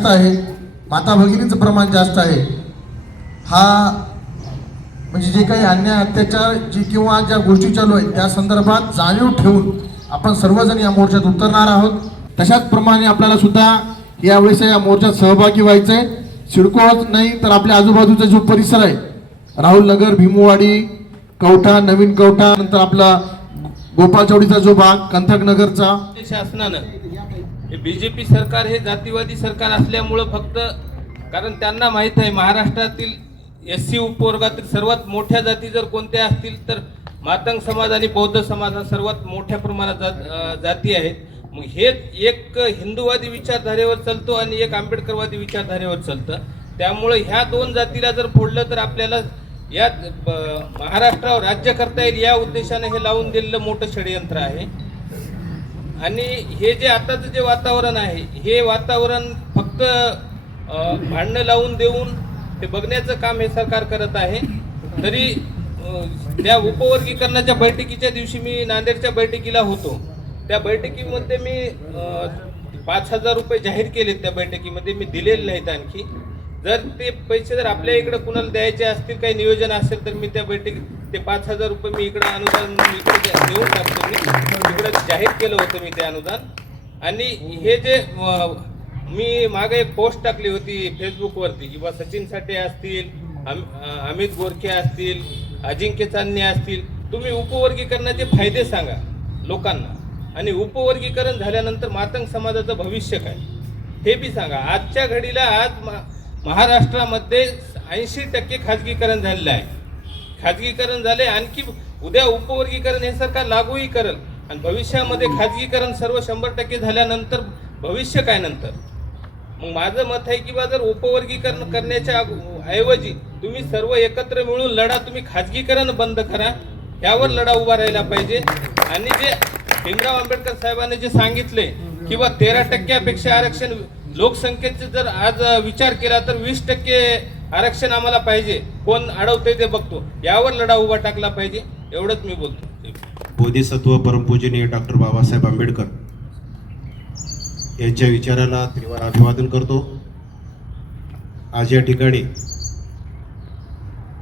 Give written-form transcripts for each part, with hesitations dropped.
आहे, माता भगिनीचं प्रमाण जास्त आहे। हा म्हणजे जे काही अन्याय अत्याचार जी किंवा ज्या गोष्टी चालू आहेत त्या संदर्भात जाणीव ठेवून आपण सर्वजण या मोर्चात उतरणार आहोत। तशाच प्रमाणे आपल्याला सुद्धा यावेळेस या मोर्चात सहभागी व्हायचंय। सिडकोच नाही तर आपल्या आजूबाजूचा जो परिसर आहे, राहुल नगर, भीमवाडी, कवठा, नवीन कवठा, नंतर आपला गोपाळ चौडीचा जो भाग, कंथक नगरचा, शासनानं बीजेपी सरकार हे जातीवादी सरकार असल्यामुळं फक्त कारण त्यांना माहीत आहे महाराष्ट्रातील एससी उपवर्गातील सर्वात मोठ्या जाती जर कोणत्या असतील तर मातंग समाज आणि बौद्ध समाज हा सर्वात मोठ्या प्रमाणात जाती आहेत। मग हे एक हिंदूवादी विचारधारेवर चालतो आणि एक आंबेडकरवादी विचारधारेवर चालतं। त्यामुळे ह्या दोन जातीला जर फोडलं तर आपल्याला या महाराष्ट्रावर राज्य करता येईल या उद्देशाने हे लावून दिलेलं मोठं षडयंत्र आहे। आणि हे जे आताचं जे वातावरण आहे हे वातावरण फक्त भांडणं लावून देऊन ते बघण्याचं काम हे सरकार करत आहे। तरी त्या उपवर्गीकरणाच्या बैठकीच्या दिवशी मी नांदेडच्या बैठकीला होतो। त्या बैठकीमध्ये मी 5,000 रुपये जाहीर केलेत। त्या बैठकीमध्ये मी दिलेले नाहीत आणखी। जर ते पैसे जर आपल्या इकडे कुणाला द्यायचे असतील, काही नियोजन असेल तर मी त्या बैठकीत ते 5,000 रुपये मी इकडे अनुदान इकडे देऊन टाकतो। मी इकडे जाहीर केलं होतं मी ते अनुदान। आणि हे जे मी मागे एक पोस्ट टाकली होती फेसबुकवरती की बा सचिन साठे असतील, अमित गोरखे असतील, अजिंक्य चांदणे असतील, तुम्ही उपवर्गीकरणाचे फायदे सांगा लोकांना आणि उपवर्गीकरण झाल्यानंतर मातंग समाजाचं भविष्य काय हे बी सांगा। आजच्या घडीला आज महाराष्ट्रामध्ये 80% खाजगीकरण झालेलं आहे। खाजगीकरण झाले, आणखी उद्या उपवर्गीकरण हे सरकार लागूही करेल आणि भविष्यामध्ये खाजगीकरण सर्व 100% झाल्यानंतर भविष्य काय नंतर। मग माझं मत आहे की बा जर उपवर्गीकरण करण्याच्या ऐवजी तुम्ही सर्व एकत्र मिळून लढा, तुम्ही खाजगीकरण बंद करा, यावर लढा उभा राहिला पाहिजे। आणि जे भीमराव आंबेडकर साहेबांनी जे सांगितले की बा 13% आरक्षण लोकसंख्येचे जर आज विचार केला तर 20% आरक्षण आम्हाला पाहिजे, कोण अडवते ते बघतो, यावर लढा उभा टाकला पाहिजे, एवढंच मी बोलतो। बोधिसत्व परमपूजनीय डॉक्टर बाबासाहेब आंबेडकर यांच्या विचाराला त्रिवार अभिवादन करतो। आज या ठिकाणी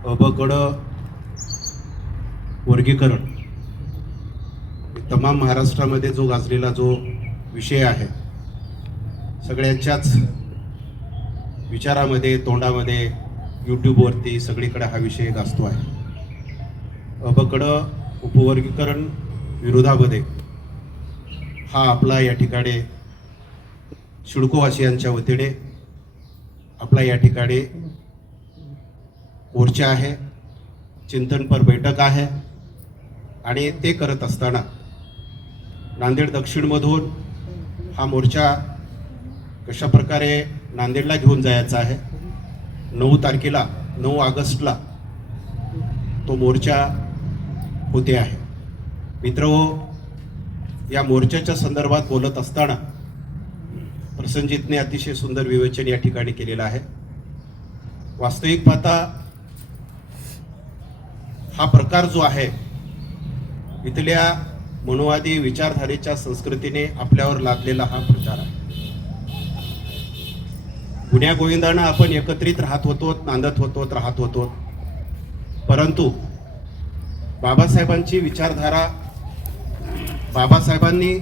अबकड वर्गीकरण तमाम महाराष्ट्रामध्ये जो गाजलेला जो विषय आहे, सगळ्यांच्याच विचारामध्ये, तोंडामध्ये, यूट्यूबवरती सगळीकडे हा विषय गाजतो आहे। अबकड उपवर्गीकरण विरोधामध्ये हा आपला या ठिकाणी सिडकोवासियांच्या वतीने आपला या ठिकाणी मोर्चा आहे, चिंतनपर बैठक आहे। आणि ते करत असताना नांदेड दक्षिणमधून हा मोर्चा कशा प्रकारे नांदेडला घेऊन जायचा आहे, 9 तारखेला 9 ऑगस्टला तो मोर्चा होते आहे। मित्रहो, या मोर्चाच्या संदर्भात बोलत असताना प्रसंजितने अतिशय सुंदर विवेचन या ठिकाणी केलेलं आहे। वास्तविक पाहता हा प्रकार जो आहे इथल्या मनोवादी विचारधारेच्या संस्कृतीने आपल्यावर लादलेला हा प्रचार आहे। गुन्ह्या गोविंदानं आपण एकत्रित राहत होतो, नांदत होतो, राहत होतो, परंतु बाबासाहेबांची विचारधारा, बाबासाहेबांनी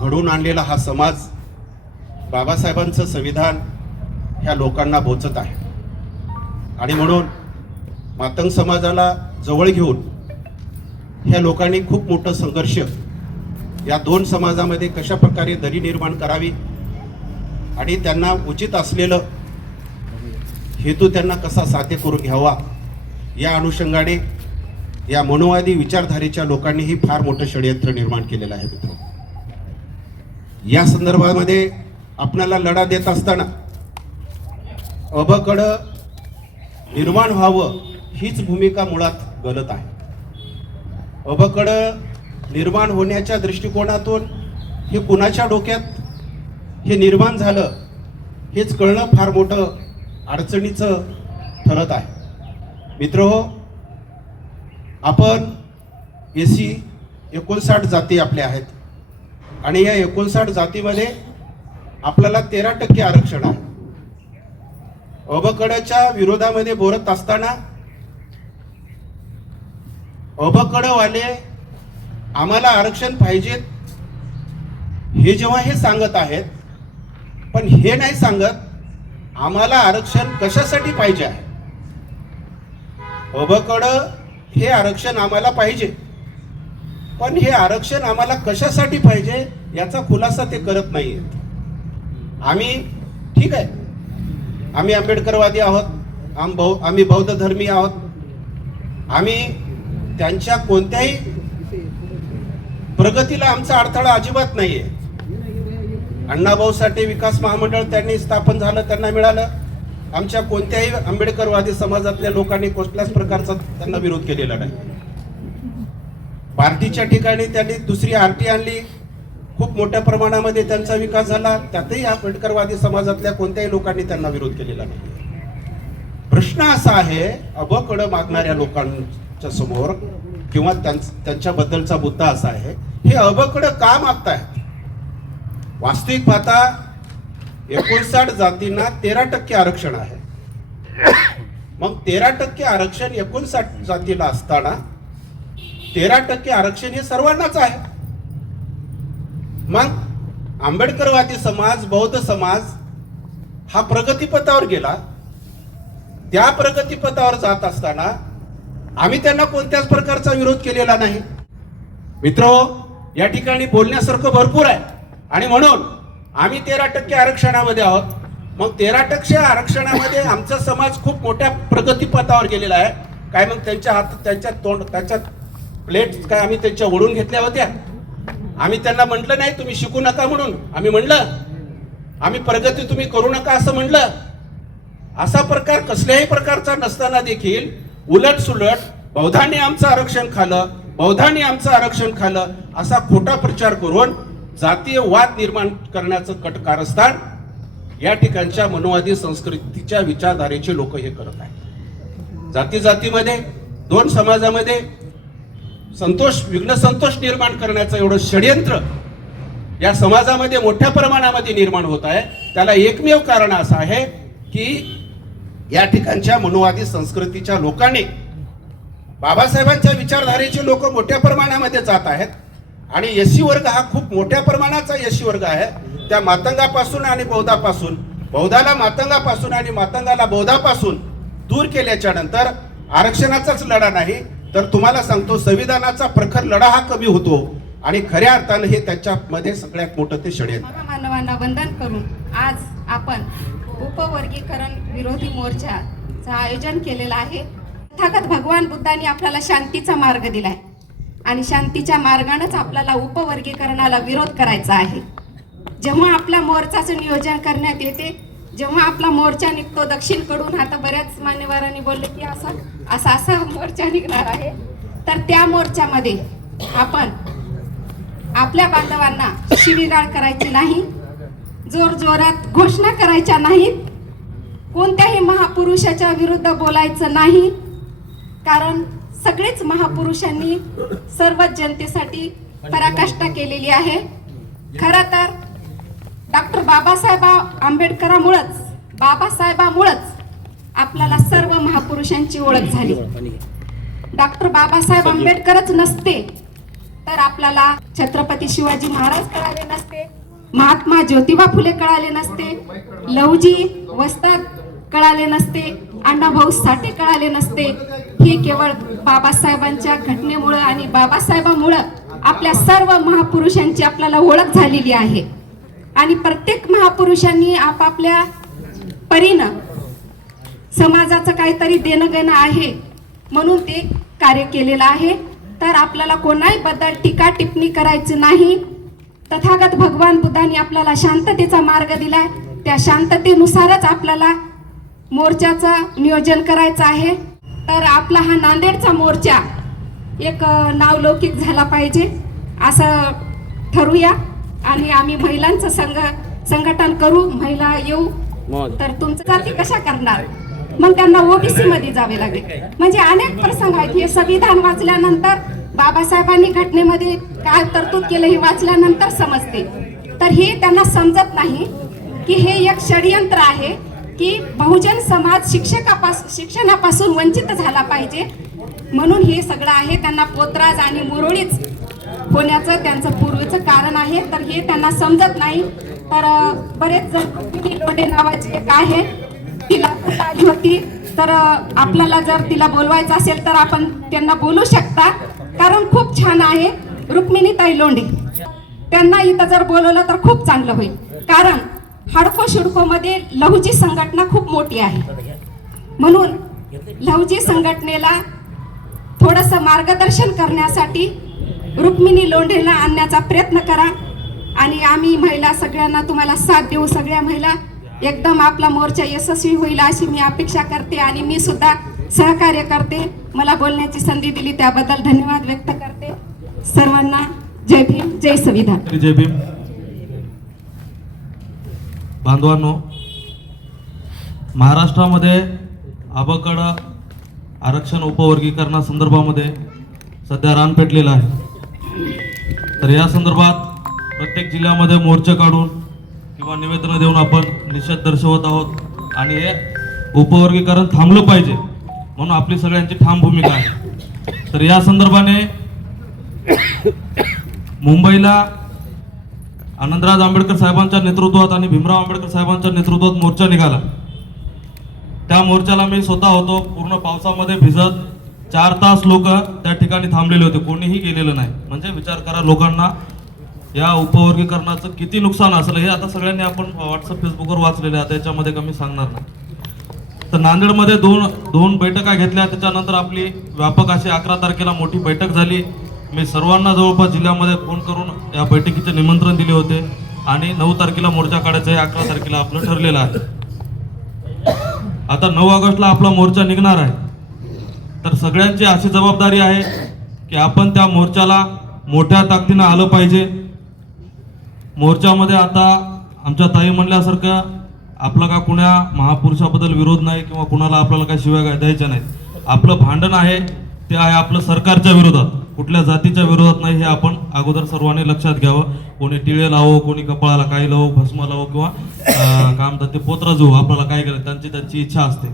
घडवून आणलेला हा समाज, बाबासाहेबांचं संविधान ह्या लोकांना बोचत आहे। आणि म्हणून मातंग समाजाला जवळ घेऊन ह्या लोकांनी खूप मोठं संघर्ष या दोन समाजामध्ये कशा प्रकारे दरी निर्माण करावी आणि त्यांना उचित असलेलं हेतू त्यांना कसा साध्य करून घ्यावा, या अनुषंगाने या मनोवादी विचारधारेच्या लोकांनीही फार मोठं षडयंत्र निर्माण केलेलं आहे। मित्र, या संदर्भामध्ये आपल्याला लढा देत असताना अबकड निर्माण व्हावं हीच भूमिका मुळात गलत आहे। अबकड निर्माण होण्याच्या दृष्टिकोनातून हे कुणाच्या डोक्यात हे निर्माण झालं हेच कळणं फार मोठं अडचणीचं ठरत आहे। मित्रहो, आपण एसी 59 जाती आपल्या आहेत आणि या 59 जातीमध्ये आपल्याला 13% आरक्षण आहे. अबकडच्या विरोधामध्ये बोलत असताना अबकडवाले आम्हाला आरक्षण पाहिजेत हे जेव्हा हे सांगत आहेत, पण हे नाही सांगत आम्हाला आरक्षण कशासाठी पाहिजे आहे. अबकड हे आरक्षण आम्हाला पाहिजे, पण हे आरक्षण आम्हाला कशासाठी पाहिजे याचा खुलासा ते करत नाहीये. आम्ही ठीक आहे, आम्ही आंबेडकरवादी आहोत, आम्ही बौद्ध धर्मी आहोत, आम्ही त्यांच्या कोणत्याही प्रगतीला आमचा अडथळा अजिबात नाहीये. अण्णाभाऊ साठे विकास महामंडळ त्यांनी स्थापन झालं, त्यांना मिळालं. आमच्या कोणत्याही आंबेडकरवादी समाजातल्या लोकांनी कुठल्याच प्रकारचा त्यांना विरोध केलेला नाही. पार्टीच्या ठिकाणी त्यांनी दुसरी आरटी आणली, खूप मोठ्या प्रमाणामध्ये त्यांचा विकास झाला, त्यातही आंबेडकरवादी समाजातल्या कोणत्याही लोकांनी त्यांना विरोध केलेला नाही. प्रश्न असा आहे, अबकड मागणाऱ्या लोकांच्या समोर किंवा त्यांच्याबद्दलचा मुद्दा असा आहे, हे अबकड का मागतायत. वास्तविक पाहता 59 जातींना 13% आरक्षण आहे. मग 13% आरक्षण 59 जातीला असताना 13% आरक्षण हे सर्वांनाच आहे. मग आंबेडकरवादी समाज, बौद्ध समाज हा प्रगतीपथावर गेला. त्या प्रगतीपथावर जात असताना आम्ही त्यांना कोणत्याच प्रकारचा विरोध केलेला नाही. मित्रहो, या ठिकाणी बोलण्यासारखं भरपूर आहे आणि म्हणून आम्ही 13% आरक्षणामध्ये आहोत. मग 13% आरक्षणामध्ये आमचा समाज खूप मोठ्या प्रगतीपथावर गेलेला आहे. काय मग त्यांच्या हातात त्यांच्या प्लेट काय आम्ही त्यांच्या ओढून घेतल्या होत्या. आम्ही त्यांना म्हटलं नाही तुम्ही शिकू नका म्हणून, आम्ही म्हणलं आम्ही प्रगती तुम्ही करू नका असं म्हणलं. असा प्रकार कसल्याही प्रकारचा नसताना देखील उलट सुलट बौद्धांनी आमचं आरक्षण खाल्लं, बौद्धांनी आमचं आरक्षण खाल्लं असा खोटा प्रचार करून जातीय वाद निर्माण करण्याचं कारस्थान या ठिकाणच्या मनोवादी संस्कृतीच्या विचारधारेचे लोक हे करत आहेत. जाती जातीमध्ये, दोन समाजामध्ये विघ्न संतोष निर्माण करण्याचं एवढं षडयंत्र या समाजामध्ये मोठ्या प्रमाणामध्ये निर्माण होत आहे. त्याला एकमेव कारण असं आहे की या ठिकाणच्या मनोवादी संस्कृतीच्या लोकांनी, बाबासाहेबांच्या विचारधारेचे लोक मोठ्या प्रमाणामध्ये जात आहेत आणि एससी वर्ग हा खूप मोठ्या प्रमाणाचा एससी वर्ग आहे. त्या मातंगापासून आणि बौद्धापासून, बौद्धाला मातंगापासून आणि मातंगाला बौद्धापासून दूर केल्याच्या नंतर आरक्षणाचाच लढा नाही तर तुम्हाला सांगतो संविधानाचा प्रखर लढा हा कमी होतो आणि खऱ्या अर्थानं हे त्याच्यामध्ये सगळ्यात मोठं ते षडयंत्र. मानवांना वंदन करून आज आपण उपवर्गीकरण विरोधी मोर्चाचं आयोजन केलेलं आहे. तथागत भगवान बुद्धांनी आपल्याला शांतीचा मार्ग दिलाय आणि शांतीच्या मार्गानेच आपल्याला उपवर्गीकरणाला विरोध करायचा आहे. जेव्हा आपल्या मोर्चाचं नियोजन करण्यात येते, जेव्हा आपला मोर्चा निघतो दक्षिणकडून, आता बऱ्याच मान्यवरांनी बोलले की असा मोर्चा निघणार आहे, तर त्या मोर्चामध्ये आपण आपल्या बांधवांना शिवीगाळ करायची नाही, जोर जोरात घोषणा करायच्या नाहीत, कोणत्याही महापुरुषाच्या विरुद्ध बोलायचं नाही. कारण सगळेच महापुरुषांनी सर्व जनतेसाठी पराकाष्ठा केलेली आहे. खरं तर डॉक्टर बाबासाहेब बाबासाहेबामुळंच आपल्याला सर्व महापुरुषांची ओळख झाली. डॉक्टर बाबासाहेब आंबेडकरच नसते तर आपल्याला छत्रपती शिवाजी महाराज कळाले नसते, महात्मा ज्योतिबा फुले कळाले नसते, लवजी वस्ताद कळाले नसते, अण्णाभाऊ साठे कळाले नसते. ही केवळ बाबासाहेबांच्या घटनेमुळे आणि बाबासाहेबांमुळे आपल्या सर्व महापुरुषांची आपल्याला ओळख झालेली आहे. आणि प्रत्येक महापुरुषांनी आपापल्या परीनं समाजाचं काहीतरी देणं घेणं आहे म्हणून ते कार्य केलेलं आहे. तर आपल्याला कोणाही बद्दल टीका टिप्पणी करायची नाही. तथागत भगवान बुद्धांनी आपल्याला शांततेचा मार्ग दिलाय, त्या शांततेनुसारच आपल्याला मोर्चाचं नियोजन करायचं आहे. तर आपला हा नांदेडचा मोर्चा एक नावलौकिक झाला पाहिजे असं ठरवूया आणि आम्ही महिलांचं संघटन करू, महिला येऊ. तर तुमचं जाती कशा करणार, मग त्यांना ओबीसी मध्ये जावे लागेल. म्हणजे अनेक प्रसंग आहेत. हे संविधान वाचल्यानंतर बाबासाहेबांनी घटनेमध्ये काय तरतूद केलं हे वाचल्यानंतर समजते. तर हे त्यांना समजत नाही. की हे एक षडयंत्र आहे की बहुजन समाज शिक्षणापासून वंचित झाला पाहिजे, म्हणून हे सगळं आहे. त्यांना पोतराज आणि मुरळीच होण्याचं त्यांचं पूर्वीचं कारण आहे, तर हे त्यांना समजत नाही. तर बरेच जण रुक्मिणी लोंढे नावाची एक आहे, तिला खूप आली होती, तर आपल्याला जर तिला बोलवायचं असेल तर आपण त्यांना बोलू शकता, कारण खूप छान आहे रुक्मिणीताई लोंढे. त्यांना इथं जर बोलवलं तर खूप चांगलं होईल, कारण हाडको शिडकोमध्ये लहुजी संघटना खूप मोठी आहे. म्हणून लहुजी संघटनेला थोडंसं मार्गदर्शन करण्यासाठी रुक्मिणी लोंढेला आणण्याचा प्रयत्न करा आणि आम्ही महिला सगळ्यांना तुम्हाला साथ देऊ. सगळ्या महिला एकदम आपला मोर्चा यशस्वी होईल अशी मी अपेक्षा करते आणि मी सुद्धा सहकार्य करते. मला बोलण्याची संधी दिली त्याबद्दल धन्यवाद व्यक्त करते. सर्वांना जय भीम, जय संविधान. जय भीम. बांधवांनो, महाराष्ट्रामध्ये अबकड आरक्षण उपवर्गीकरणासंदर्भामध्ये सध्या रान पेटलेलं आहे. तर या संदर्भात प्रत्येक जिल्ह्यामध्ये मोर्चे काढून किंवा निवेदनं देऊन आपण निषेध दर्शवत आहोत आणि हे उपवर्गीकरण थांबलं पाहिजे म्हणून आपली सगळ्यांची ठाम भूमिका आहे. तर या संदर्भाने मुंबईला आनंदराज आंबेडकर साहेबांच्या नेतृत्वात आणि भीमराव आंबेडकर साहेबांच्या नेतृत्वात मोर्चा निघाला. त्या मोर्चाला मी स्वतः होतो. पूर्ण पावसामध्ये भिजत 4 तास लोक त्या ठिकाणी थांबलेले होते, कोणीही गेलेलं नाही. म्हणजे विचार करा, लोकांना या उपवर्गीकरणाचं किती नुकसान असलं हे आता सगळ्यांनी आपण व्हॉट्सअप फेसबुकवर वाचलेलं आहे, त्याच्यामध्ये कमी सांगणार नाही. तर नांदेडमध्ये दोन बैठका घेतल्या, त्याच्यानंतर आपली व्यापक अशी 11 तारखेला मोठी बैठक झाली. मी सर्वांना जवळपास जिल्ह्यामध्ये फोन करून या बैठकीचे निमंत्रण दिले होते आणि 9 तारखेला मोर्चा काढायचा आहे, 11 तारखेला आपलं ठरलेलं आहे. आता 9 ऑगस्टला आपला मोर्चा निघणार आहे. तर सगळ्यांची अशी जबाबदारी आहे की आपण त्या मोर्चाला मोठ्या ताकदीनं आलं पाहिजे. मोर्चामध्ये आता आमच्या ताई म्हणल्यासारखं आपला का कुण्या महापुरुषाबद्दल विरोध नाही किंवा कुणाला आपल्याला काही शिव्या द्यायच्या नाहीत. आपलं भांडण आहे ते आहे आपलं सरकारच्या विरोधात, कुठल्या जातीच्या विरोधात नाही. हे आपण अगोदर सर्वांनी लक्षात घ्यावं. कोणी टिळे लावो, कोणी कपाळाला काही लावो, भस्म लावो किंवा काय म्हणतात ते पोत्रा जो आपल्याला काय करायचं त्यांची इच्छा असते.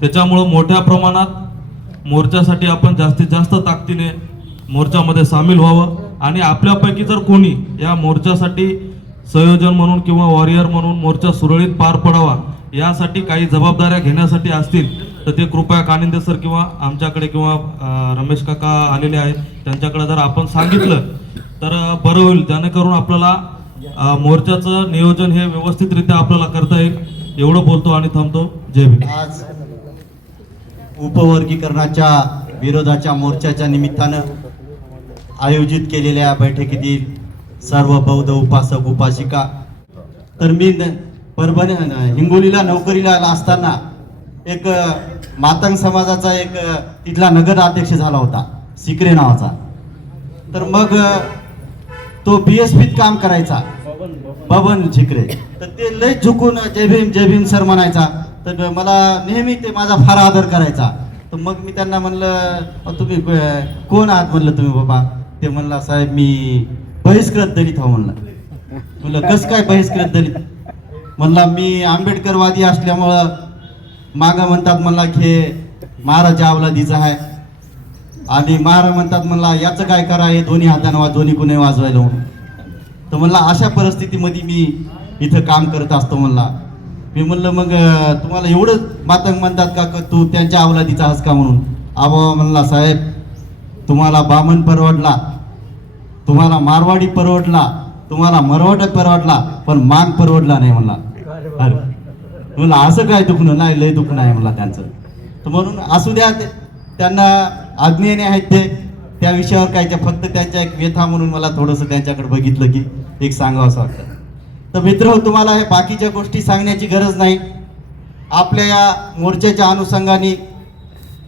त्याच्यामुळं मोठ्या प्रमाणात मोर्चासाठी आपण जास्तीत जास्त ताकदीने मोर्चामध्ये सामील व्हावं आणि आपल्यापैकी जर कोणी या मोर्चासाठी संयोजन म्हणून किंवा वॉरियर म्हणून मोर्चा सुरळीत पार पडावा यासाठी काही जबाबदाऱ्या घेण्यासाठी असतील तर ते कृपया कानिंदे सर किंवा आमच्याकडे किंवा रमेश काका आलेले आहेत त्यांच्याकडे जर आपण सांगितलं तर बरं होईल, जेणेकरून आपल्याला मोर्चाचं नियोजन हे व्यवस्थितरित्या आपल्याला करता येईल. एवढं बोलतो आणि थांबतो. जय भीम. आज उपवर्गीकरणाच्या विरोधाच्या मोर्चाच्या निमित्तानं आयोजित केलेल्या बैठकीतील सर्व बौद्ध उपासक उपासिका, तर मी परभणी हिंगोलीला नोकरीला असताना एक मातंग समाजाचा एक तिथला नगराध्यक्ष झाला होता सिकरे नावाचा. तर मग तो BSPत काम करायचा, बबन झिकरे. तर ते लय झुकून जय भीम सर म्हणायचा. तर मला नेहमी ते माझा फार आदर करायचा. तर मग मी त्यांना म्हणलं तुम्ही कोण आहात म्हणलं तुम्ही बाबा. ते म्हणला साहेब मी बहिष्कृत दलित हो म्हणलं. म्हणलं कसं काय बहिष्कृत दलित. म्हणला मी आंबेडकरवादी असल्यामुळं मागं म्हणतात म्हणला की महाराजा अवलादीचा आहे आणि महाराज म्हणतात म्हणला याचं काय करा, हे दोन्ही हाताने दोन्ही कुणे वाजवायला म्हणून. तर म्हणला अशा परिस्थितीमध्ये मी इथं काम करत असतो म्हणला. मी म्हणलं मग तुम्हाला एवढं मातंग म्हणतात का तू त्यांच्या अवलादीचा हस का म्हणून. आबा म्हणला साहेब तुम्हाला बामण परवडला, तुम्हाला मारवाडी परवडला, तुम्हाला मरवाड परवडला, पण मांग परवडला नाही म्हणला. अरे म्हणलं असं काय दुखणं नाही, लय दुखणं आहे म्हणला त्यांचं. तर म्हणून असू द्या, त्यांना आज्ञेने आहेत ते त्या विषयावर काय, फक्त त्यांच्या एक व्यथा म्हणून मला थोडंसं त्यांच्याकडे बघितलं की एक सांगावं असं वाटतं. तर मित्र तुम्हाला हे बाकीच्या गोष्टी सांगण्याची गरज नाही. आपल्या या मोर्चाच्या अनुषंगाने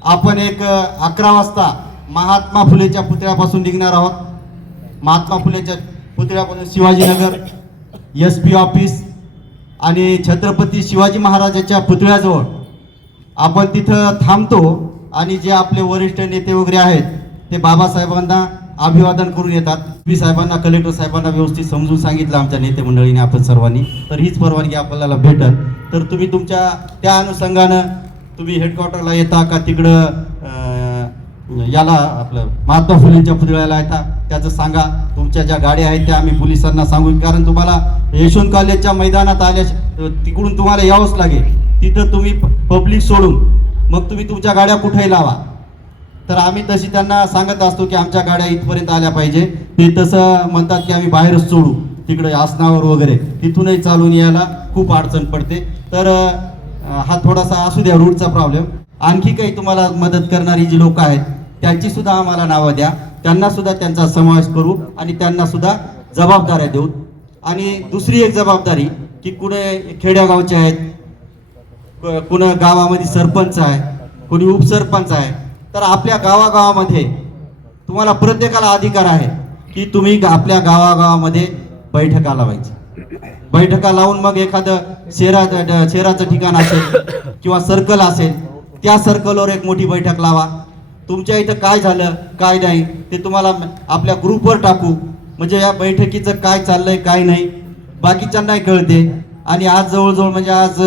आपण एक 11 वाजता महात्मा फुलेच्या पुतळ्यापासून निघणार आहोत. महात्मा फुलेच्या पुतळ्यापासून शिवाजीनगर SP ऑफिस आणि छत्रपती शिवाजी महाराजाच्या पुतळ्याजवळ आपण तिथं थांबतो आणि जे आपले वरिष्ठ नेते वगैरे आहेत ते बाबासाहेबांना अभिवादन करून येतात. पी साहेबांना, कलेक्टर साहेबांना व्यवस्थित समजून सांगितलं आमच्या नेते मंडळीने, आपण सर्वांनी, तर हीच परवानगी आपल्याला भेटल. तर तुम्ही तुमच्या त्या अनुषंगानं तुम्ही हेडक्वार्टरला येता का तिकडं याला आपलं महात्मा फुलेंच्या पुतळ्याला येता, त्याचं सांगा. तुमच्या ज्या गाड्या आहेत त्या आम्ही पोलिसांना सांगू, कारण तुम्हाला यशवंत कॉलेजच्या मैदानात आल्या तिकडून तुम्हाला यावंच लागेल. तिथं तुम्ही पब्लिक सोडून मग तुम्ही तुमच्या गाड्या कुठेही लावा. तर आम्ही तशी त्यांना सांगत असतो की आमच्या गाड्या इथपर्यंत आल्या पाहिजे. ते तसं म्हणतात की आम्ही बाहेरच सोडू, तिकडे आसनावर वगैरे, तिथूनही चालून यायला खूप अडचण पडते. तर हा थोडासा असू द्या रूटचा प्रॉब्लेम. आणखी काही तुम्हाला मदत करणारी जी लोक आहेत त्यांची सुद्धा आम्हाला नावं द्या, त्यांना सुद्धा त्यांचा समावेश करू आणि त्यांना सुद्धा जबाबदाऱ्या देऊ. आणि दुसरी एक जबाबदारी की कुठे खेड्यागावचे आहेत, कुणा गावामध्ये सरपंच आहे, कोणी उपसरपंच आहे, तर आपल्या गावागावामध्ये तुम्हाला प्रत्येकाला अधिकार आहे की तुम्ही आपल्या गावागावामध्ये बैठका लावायची. बैठका लावून मग एखादं शहराचं ठिकाण असेल किंवा सर्कल असेल, त्या सर्कलवर एक मोठी बैठक लावा. तुमच्या इथं काय झालं काय नाही ते तुम्हाला आपल्या ग्रुपवर टाकू, म्हणजे या बैठकीचं काय चाललंय काय नाही बाकीच्यांनाही कळते. आणि आज जवळजवळ म्हणजे आज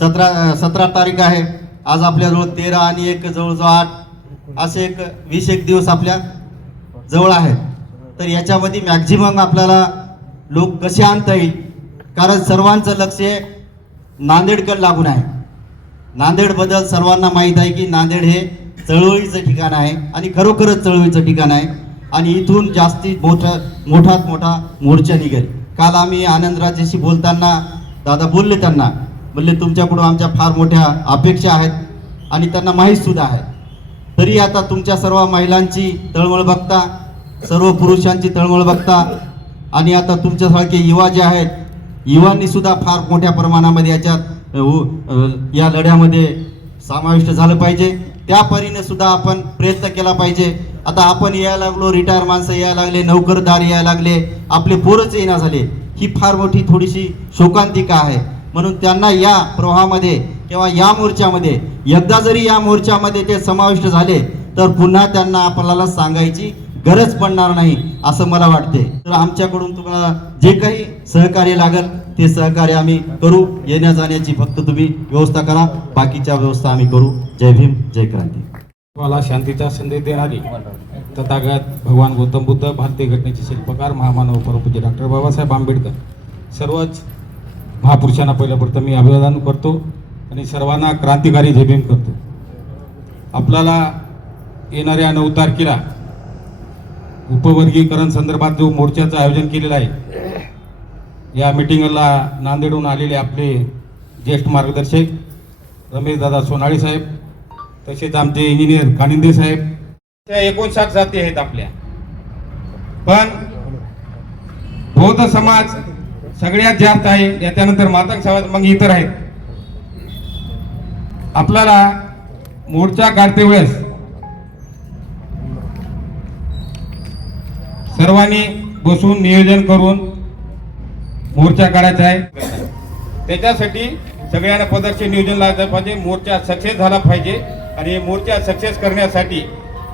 17 तारीख आहे, आज आपल्याजवळ 13 आणि 1 जवळजवळ 8 असे एक 20 दिवस आपल्या जवळ आहेत. तर याच्यामध्ये मॅक्झिमम आपल्याला लोक कसे आणता येईल, कारण सर्वांचं लक्ष नांदेडकडे लागून आहे. नांदेडबद्दल सर्वांना माहीत आहे की नांदेड हे चळवळीचं ठिकाण आहे आणि खरोखरच चळवळीचं ठिकाण आहे. आणि इथून जास्तीत मोठात मोठा मोर्चा निघेल. काल आम्ही आनंदराजेशी बोलताना दादा बोलले, त्यांना बोलले तुमच्याकडून आमच्या फार मोठ्या अपेक्षा आहेत आणि त्यांना माहीत सुद्धा आहे. तरी आता तुमच्या सर्व महिलांची तळमळ बघता, सर्व पुरुषांची तळमळ बघता आणि आता तुमच्यासारखे युवा जे आहेत, युवांनी सुद्धा फार मोठ्या प्रमाणामध्ये याच्यात या लढ्यामध्ये समाविष्ट झालं पाहिजे. त्या परीने सुद्धा आपण प्रयत्न केला पाहिजे. आता आपण यायला लागलो, रिटायर माणसं यायला लागले, नोकरदार यायला लागले, आपले पोरच येणं झाले, ही फार मोठी थोडीशी शोकांतिका आहे. म्हणून त्यांना या प्रवाहामध्ये किंवा या मोर्चामध्ये एकदा जरी या मोर्चामध्ये ते समाविष्ट झाले तर पुन्हा त्यांना आपल्याला सांगायची गरज पडणार नाही असं मला वाटते. तर आमच्याकडून तुम्हाला जे काही सहकार्य लागेल ते सहकार्य आम्ही करू. येण्या जाण्याची फक्त तुम्ही व्यवस्था करा, बाकीच्या व्यवस्था आम्ही करू. जय भीम, जय क्रांती. मला शांतीचा संदेश देणारी तथागत भगवान गौतम बुद्ध, भारतीय घटनेचे शिल्पकार, महामानव परमपूज्य डॉक्टर बाबासाहेब आंबेडकर, सर्वच महापुरुषांना पहिलं प्रथम मी अभिवादन करतो आणि सर्वांना क्रांतिकारी जय भीम करतो. आपल्याला येणाऱ्या 9 तारखेला उपवर्गीकरण संदर्भात जो मोर्चाचं आयोजन केलेलं आहे, या मिटिंगला नांदेडहून आलेले आपले ज्येष्ठ मार्गदर्शक रमेशदादा सोनाळे साहेब, तसेच आमचे इंजिनियर कानिंदे साहेब, त्या 59 जाती आहेत आपल्या. पण बौद्ध समाज सगळ्यात जास्त आहे, याच्यानंतर मातंग समाज, मग इतर आहेत. आपल्याला मोर्चा काढते वेळेस सर्वांनी बसून नियोजन करून मोर्चा काढायचा आहे. त्याच्यासाठी सगळ्यांना पदरचे नियोजन लावायचं पाहिजे. मोर्चा सक्सेस झाला पाहिजे आणि मोर्चा सक्सेस करण्यासाठी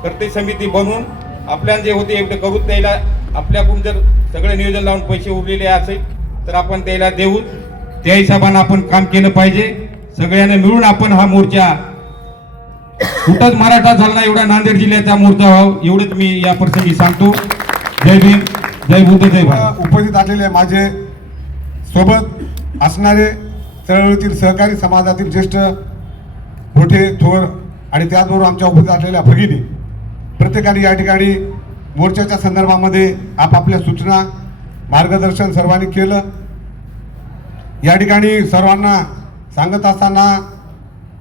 कृती समिती बनवून आपल्याला जे होते एवढे करून द्यायला, आपल्याकडून जर सगळे नियोजन लावून पैसे उरलेले असेल तर आपण त्याला देऊ. त्या हिशोबाने आपण काम केलं पाहिजे. सगळ्यांनी मिळून आपण हा मोर्चा, कुठंच महाराष्ट्रात झाला नाही एवढा नांदेड जिल्ह्याचा मोर्चा व्हावं, एवढंच मी या प्रसंगी सांगतो. जय भीम, जय बुद्ध, जय भारत. उपस्थित आलेले माझे सोबत असणारे चळवळीतील सहकारी समाजातील ज्येष्ठ मोठे थोर आणि त्याचबरोबर आमच्या उपस्थित असलेल्या भगिनी, प्रत्येकाने या ठिकाणी मोर्चाच्या संदर्भामध्ये आपापल्या सूचना मार्गदर्शन सर्वांनी केलं. या ठिकाणी सर्वांना सांगत असताना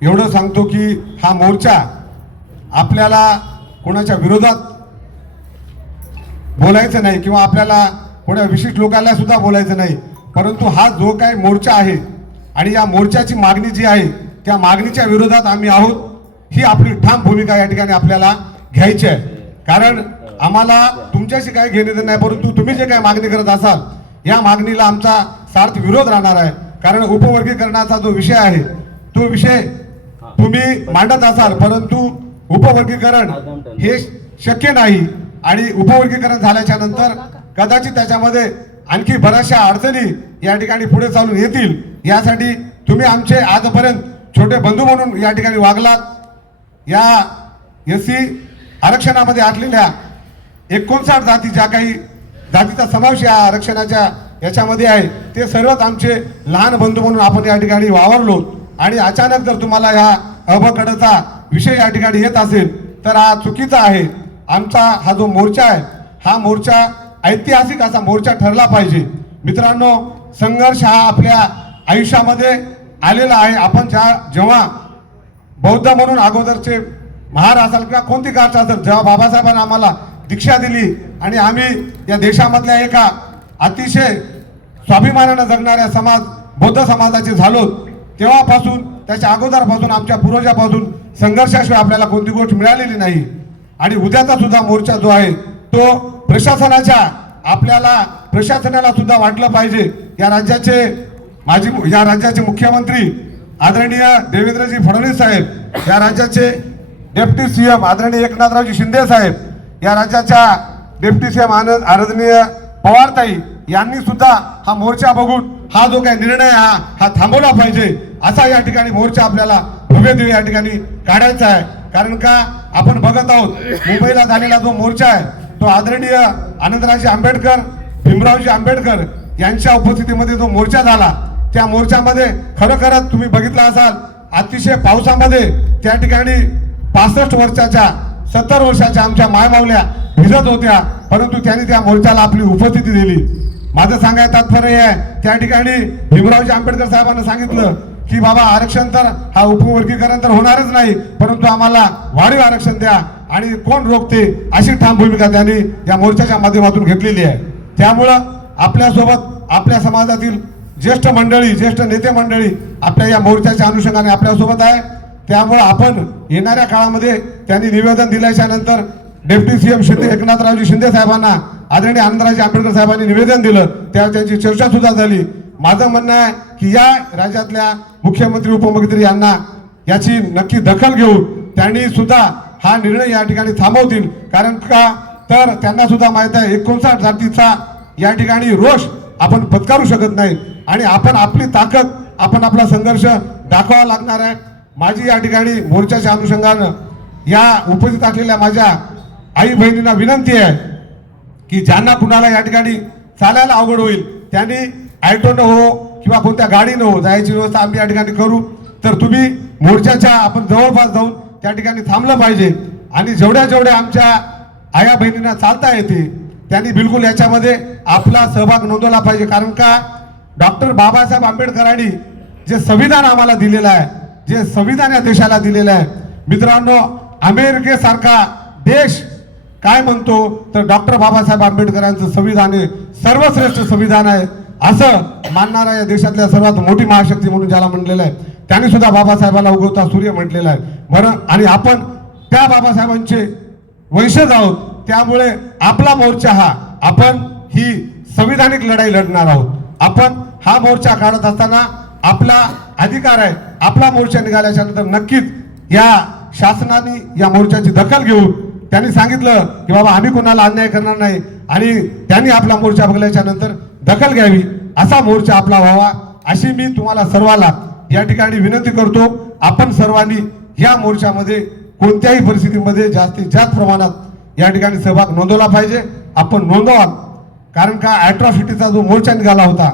एवढं सांगतो की हा मोर्चा आपल्याला कोणाच्या विरोधात बोलायचं नाही किंवा आपल्याला कोणा विशिष्ट लोकांना सुद्धा बोलायचं नाही, परंतु हा जो काही मोर्चा आहे आणि या मोर्चाची मागणी जी आहे त्या मागणीच्या विरोधात आम्ही आहोत, ही आपली ठाम भूमिका या ठिकाणी आपल्याला घ्यायची आहे. कारण आम्हाला तुमच्याशी काही घेणे नाही, परंतु तुम्ही जे काही मागणी करत असाल या मागणीला आमचा सार्थ विरोध राहणार आहे. कारण उपवर्गीकरणाचा जो विषय आहे तो विषय तुम्ही मांडत असाल, परंतु उपवर्गीकरण हे शक्य नाही आणि उपवर्गीकरण झाल्याच्या नंतर कदाचित त्याच्यामध्ये आणखी बऱ्याचशा अडचणी या ठिकाणी पुढे चालून येतील, यासाठी तुम्ही आमचे आजपर्यंत छोटे बंधू म्हणून या ठिकाणी वागलात. या एससी आरक्षणामध्ये असलेल्या 59 जाती, ज्या काही जातीचा समावेश या आरक्षणाच्या याच्यामध्ये आहे, ते सर्वच आमचे लहान बंधू म्हणून आपण या ठिकाणी वावरलो. आणि अचानक जर तुम्हाला ह्या अबकडचा विषय या ठिकाणी येत असेल तर हा चुकीचा आहे. आमचा हा जो मोर्चा आहे, हा मोर्चा ऐतिहासिक असा मोर्चा ठरला पाहिजे. मित्रांनो, संघर्ष हा आपल्या आयुष्यामध्ये आलेला आहे. आपण जेव्हा बौद्ध म्हणून अगोदरचे महार असाल किंवा कोणती कास्ट असेल, जेव्हा बाबासाहेबांना आम्हाला दीक्षा दिली आणि आम्ही या देशामधल्या एका अतिशय स्वाभिमानानं जगणाऱ्या समाज बौद्ध समाजाचे झालो, तेव्हापासून त्याच्या अगोदरपासून आमच्या पूर्वजापासून संघर्षाशिवाय आपल्याला कोणती गोष्ट मिळालेली नाही. आणि उद्याचा सुद्धा मोर्चा जो आहे तो प्रशासनाला सुद्धा वाटलं पाहिजे. या राज्याचे मुख्यमंत्री आदरणीय देवेंद्रजी फडणवीस साहेब, या राज्याचे डेप्टी सीएम आदरणीय एकनाथरावजी शिंदे साहेब, या राज्याच्या डेप्टी सीएम आदरणीय पवारताई यांनी सुद्धा हा मोर्चा बघून हा जो काही निर्णय हा थांबवला पाहिजे. असा या ठिकाणी मोर्चा आपल्याला भव्य दिव्य या ठिकाणी काढायचा आहे. कारण का आपण बघत आहोत मुंबईला झालेला जो मोर्चा आहे तो आदरणीय आनंदरावजी आंबेडकर, भीमरावजी आंबेडकर यांच्या उपस्थितीमध्ये जो मोर्चा झाला, त्या मोर्चामध्ये खरोखरच तुम्ही बघितला असाल अतिशय पावसामध्ये त्या ठिकाणी 65 वर्षाच्या 70 वर्षाच्या आमच्या मायमावल्या भिजत होत्या, परंतु त्यांनी त्या मोर्चाला आपली उपस्थिती दिली. माझं सांगायचं तात्पर्य आहे, त्या ठिकाणी भीमरावजी आंबेडकर साहेबांना सांगितलं की बाबा आरक्षण तर हा उपवर्गीकरण तर होणारच नाही, परंतु आम्हाला वाढीव आरक्षण द्या आणि कोण रोखते, अशी ठाम भूमिका त्यांनी या मोर्चाच्या माध्यमातून घेतलेली आहे. त्यामुळं आपल्यासोबत आपल्या समाजातील ज्येष्ठ मंडळी, ज्येष्ठ नेते मंडळी आपल्या या मोर्चाच्या अनुषंगाने आपल्यासोबत आहे. त्यामुळं आपण येणाऱ्या काळामध्ये त्यांनी निवेदन दिल्याच्या नंतर डेप्टी सीएम एकनाथरावजी शिंदे साहेबांना आदरणीय आनंदरावजी आंबेडकर साहेबांनी निवेदन दिलं, त्यावर त्यांची चर्चा सुद्धा झाली. माझं म्हणणं आहे की या राज्यातल्या मुख्यमंत्री उपमुख्यमंत्री यांना याची नक्की दखल घेऊन त्यांनी सुद्धा हा निर्णय या ठिकाणी थांबवतील. कारण का तर त्यांना सुद्धा माहित आहे 59 जातीचा या ठिकाणी रोष आपण पत्करू शकत नाही आणि आपण आपली ताकद, आपण आपला संघर्ष दाखवावा लागणार आहे. माझी या ठिकाणी मोर्चाच्या अनुषंगानं या उपस्थित असलेल्या माझ्या आई बहिणींना विनंती आहे की ज्यांना कुणाला या ठिकाणी चालायला अवघड होईल त्यांनी ॲटोनं हो किंवा कोणत्या गाडीनं हो जायची व्यवस्था आम्ही या ठिकाणी करू. तर तुम्ही मोर्चाच्या आपण जवळपास जाऊन त्या ठिकाणी थांबलं पाहिजे आणि जेवढ्या आमच्या आया बहिणींना चालता येते त्यांनी बिलकुल याच्यामध्ये आपला सहभाग नोंदवला पाहिजे. कारण का डॉक्टर बाबासाहेब आंबेडकरांनी जे संविधान आम्हाला दिलेलं आहे, जे संविधान या देशाला दिलेलं आहे, मित्रांनो, अमेरिकेसारखा देश काय म्हणतो तर डॉक्टर बाबासाहेब आंबेडकरांचं संविधान हे सर्वश्रेष्ठ संविधान आहे असं मानणारा या देशातल्या सर्वात मोठी महाशक्ती म्हणून ज्याला म्हणलेलं आहे, त्यांनी सुद्धा बाबासाहेबांना उगवता सूर्य म्हटलेला आहे. बरं, आणि आपण त्या बाबासाहेबांचे वंशज आहोत. त्यामुळे आपला मोर्चा आपण ही संविधानिक लढाई लढणार आहोत. आपण हा मोर्चा काढत असताना आपला अधिकार आहे. आपला मोर्चा निघाल्याच्या नंतर नक्कीच या शासनाने या मोर्चाची दखल घेऊन त्यांनी सांगितलं की बाबा आम्ही कोणाला अन्याय करणार नाही आणि त्यांनी आपला मोर्चा बघल्याच्या नंतर दखल घ्यावी, असा मोर्चा आपला व्हावा अशी मी तुम्हाला सर्वांना या ठिकाणी विनंती करतो. आपण सर्वांनी या मोर्चामध्ये कोणत्याही परिस्थितीमध्ये जास्तीत जास्त प्रमाणात या ठिकाणी सहभाग नोंदवला पाहिजे. आपण नोंदवा. कारण का ॲट्रॉसिटीचा जो मोर्चा निघाला होता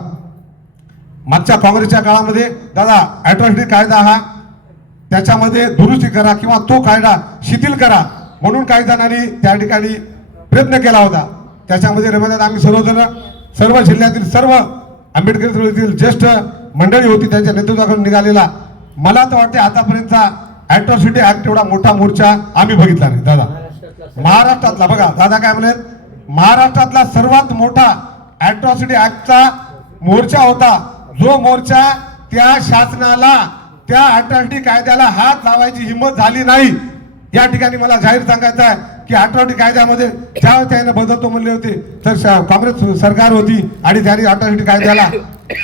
मागच्या काँग्रेसच्या काळामध्ये, दादा ॲट्रॉसिटी कायदा त्याच्यामध्ये दुरुस्ती करा किंवा तो कायदा शिथिल करा म्हणून काही जणांनी त्या ठिकाणी प्रयत्न केला होता. त्याच्यामध्ये रमजान आम्ही सर्व जिल्ह्यातील सर्व आंबेडकर चळवळीतील ज्येष्ठ मंडळी होती, त्यांच्या नेतृत्वाखाली निघालेला. मला तर वाटते आतापर्यंतचा ॲट्रॉसिटी ऍक्ट एवढा मोठा मोर्चा आम्ही बघितला नाही. दादा महाराष्ट्रातला, बघा दादा काय म्हणत, महाराष्ट्रातला सर्वात मोठा ॲट्रॉसिटी ऍक्टचा मोर्चा होता. जो मोर्चा त्या शासनाला, त्या ॲट्रॉसिटी कायद्याला हात लावायची हिंमत झाली नाही. या ठिकाणी मला जाहीर सांगायचं आहे की ॲट्रॉसिटी कायद्यामध्ये ज्या त्याने बदलतो म्हणले होते तर काँग्रेस सरकार होती आणि त्यांनी ॲट्रॉसिटी कायद्याला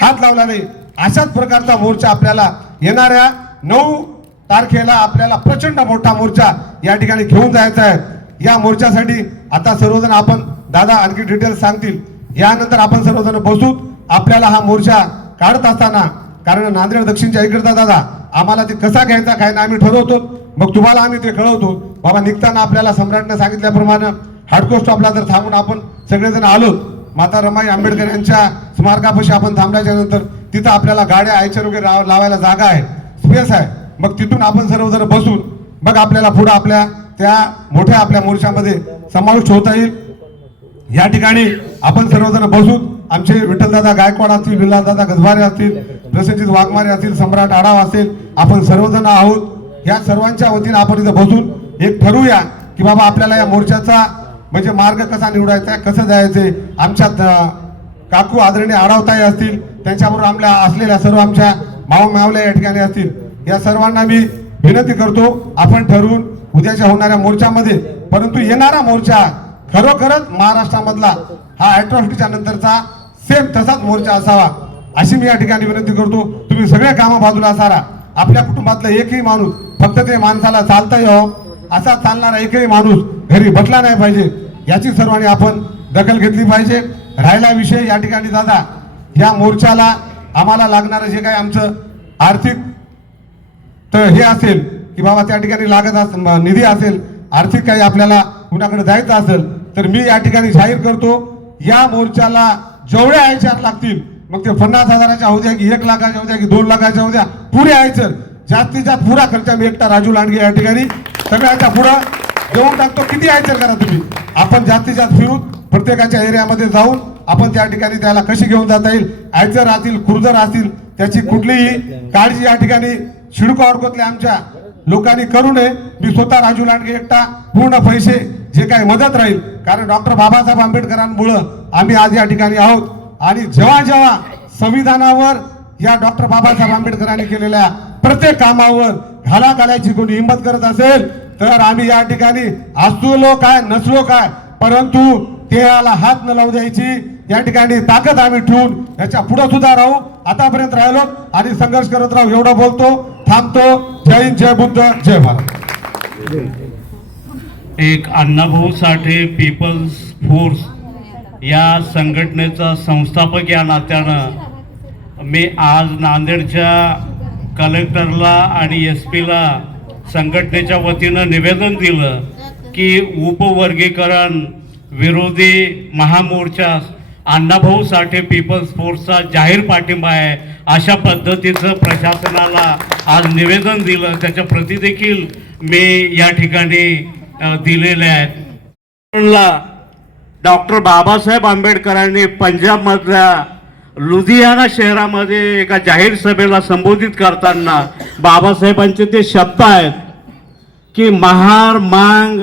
हात लावला नाही. अशाच प्रकारचा मोर्चा आपल्याला येणाऱ्या 9 तारखेला आपल्याला प्रचंड मोठा मोर्चा या ठिकाणी घेऊन जायचा आहे. या मोर्चासाठी आता सर्वजण आपण दादा आणखी डिटेल्स सांगतील, यानंतर आपण सर्वजण बसू. आपल्याला हा मोर्चा काढत असताना, कारण नांदेड दक्षिणच्या इकडचा दादा आम्हाला ते कसा घ्यायचा काय ना आम्ही ठरवतो, मग तुम्हाला आम्ही ते कळवतो. बाबा निघताना आपल्याला सम्राटने सांगितल्याप्रमाणे हार्डकोर स्टॉपला जर थांबून आपण सगळेजण आलो, माता रमाई आंबेडकर यांच्या स्मारकापाशी आपण थांबल्याच्या नंतर तिथं आपल्याला गाड्या आयचर वगैरे लावायला जागा आहे, स्पेस आहे. मग तिथून आपण सर्वजण बसून मग आपल्याला पुढे आपल्या त्या मोठ्या आपल्या मोर्चामध्ये समाविष्ट होता येईल. या ठिकाणी आपण सर्वजण बसून आमचे विठ्ठलदादा गायकवाड असतील, विलासदादा गजबारे असतील, प्रसेनजित वाघमारे असतील, सम्राट आढाव असेल, आपण सर्वजण आहोत. या सर्वांच्या वतीने आपण इथं बसून एक ठरवूया की बाबा आपल्याला या मोर्चाचा म्हणजे मार्ग कसा निवडायचा आहे, कसं जायचंय. आमच्या काकू आदरणीय आढावताई असतील, त्यांच्याबरोबर आपल्या असलेल्या सर्व आमच्या माऊ मावल्या या ठिकाणी असतील, या सर्वांना मी विनंती करतो आपण ठरवून उद्याच्या होणाऱ्या मोर्चामध्ये, परंतु येणारा मोर्चा खरोखरच महाराष्ट्रामधला हा अॅट्रॉसिटीच्या नंतरचा सेम तसाच मोर्चा असावा अशी मी या ठिकाणी विनंती करतो. तुम्ही सगळे कामं बाजूला सारा, आपल्या कुटुंबातला एकही माणूस, फक्त ते माणसाला चालता यावं असा चालणारा एकही माणूस घरी बसला नाही पाहिजे, याची सर्वांनी आपण दखल घेतली पाहिजे. राहिला विषय या ठिकाणी दादा, या मोर्चाला आम्हाला लागणारं जे काही आमचं आर्थिक तर हे असेल की बाबा त्या ठिकाणी लागत निधी असेल, आर्थिक काही आपल्याला कुणाकडे जायचं असेल तर मी या ठिकाणी जाहीर करतो, या मोर्चाला जेवढे आयचर लागतील, मग ते 50,000च्या होऊ द्या की 1 लाखाच्या होऊ द्या की 2 लाखाच्या होऊ द्या, पुरे आयचर जास्तीत जास्त पुरा खर्च मी एकटा राजू लांडगे या ठिकाणी सगळ्याच्या पुढं देऊन टाकतो. किती आयचर करा तुम्ही, आपण जास्तीत जास्त फिरून प्रत्येकाच्या एरियामध्ये जाऊन आपण त्या ठिकाणी त्याला कशी घेऊन जाता येईल, आयचर असतील, क्रुझर असतील, त्याची कुठलीही काळजी या ठिकाणी शिडको अडकोतल्या आमच्या लोकांनी करू नये. मी स्वतः राजू लांडगे एकटा पूर्ण पैसे जे काही मदत राहील, कारण डॉक्टर बाबासाहेब आंबेडकरांमुळे आम्ही आज या ठिकाणी आहोत. आणि जेव्हा जेव्हा संविधानावर या डॉक्टर बाबासाहेब आंबेडकरांनी केलेल्या प्रत्येक कामावर घालाघालायची कोणी हिंमत करत असेल तर आम्ही या ठिकाणी असलो काय नसलो काय, परंतु त्याला हात न लावू द्यायची या ठिकाणी ताकद आम्ही ठेवून याच्या पुढे सुद्धा राहू, आतापर्यंत राहिलो आणि संघर्ष करत राहू. एवढं बोलतो, थांबतो. जय हिंद, जय बुद्ध, जय भारत. एक अण्णाभाऊ साठे पीपल्स फोर्स या संघटनेचा संस्थापक या नात्यानं मी आज नांदेडच्या कलेक्टरला आणि SP-ला संघटनेच्या वतीनं निवेदन दिलं की उपवर्गीकरण विरोधी महामोर्चा अण्णाभाऊ साठे पीपल्स फोर्सचा जाहीर पाठिंबा आहे अशा पद्धतीचं प्रशासनाला आज निवेदन दिलं. त्याच्या प्रती देखील मी या ठिकाणी दिलेले आहेत. डॉक्टर बाबासाहेब आंबेडकरांनी पंजाबमधल्या लुधियाना शहरामध्ये एका जाहीर सभेला संबोधित करताना बाबासाहेबांचे ते शब्द आहेत की महार, मांग,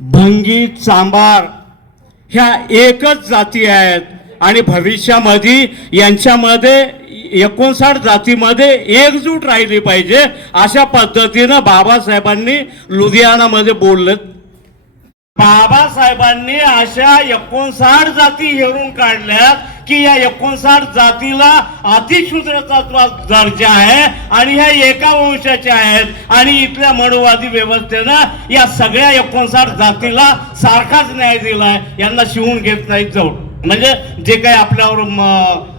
भंगी, चांभार ह्या एकच जाती आहेत आणि भविष्यामध्ये यांच्यामध्ये 59 जातीमध्ये एकजूट राहिली पाहिजे अशा पद्धतीनं बाबासाहेबांनी लुधियानामध्ये बोलले. बाबासाहेबांनी अशा 59 जाती हेरून काढल्यात की या 59 जातीला अतिशूद्राचा दर्जा आहे आणि ह्या एका वंशाच्या आहेत आणि इथल्या मनुवादी व्यवस्थेनं या सगळ्या 59 जातीला सारखाच न्याय दिलाय. यांना शिवून घेत नाहीत जाऊन, म्हणजे जे काही आपल्यावर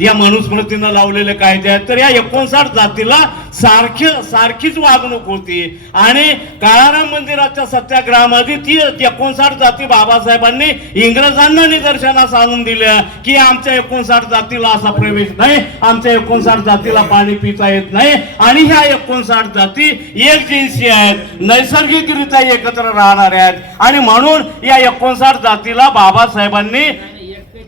या मनुस्मृतीनं लावलेले कायदे आहेत तर या 59 जातीला सारखीच वागणूक होती. आणि काळाराम मंदिराच्या सत्याग्रहामध्ये ती 59 जाती बाबासाहेबांनी इंग्रजांना निदर्शनास आणून दिल्या की आमच्या 59 जातीला असा प्रवेश नाही, आमच्या 59 जातीला पाणी पिता येत नाही. आणि ह्या 59 जाती एक जिन्सी आहेत, नैसर्गिकरित्या एकत्र राहणाऱ्या आहेत आणि म्हणून या 59 जातीला बाबासाहेबांनी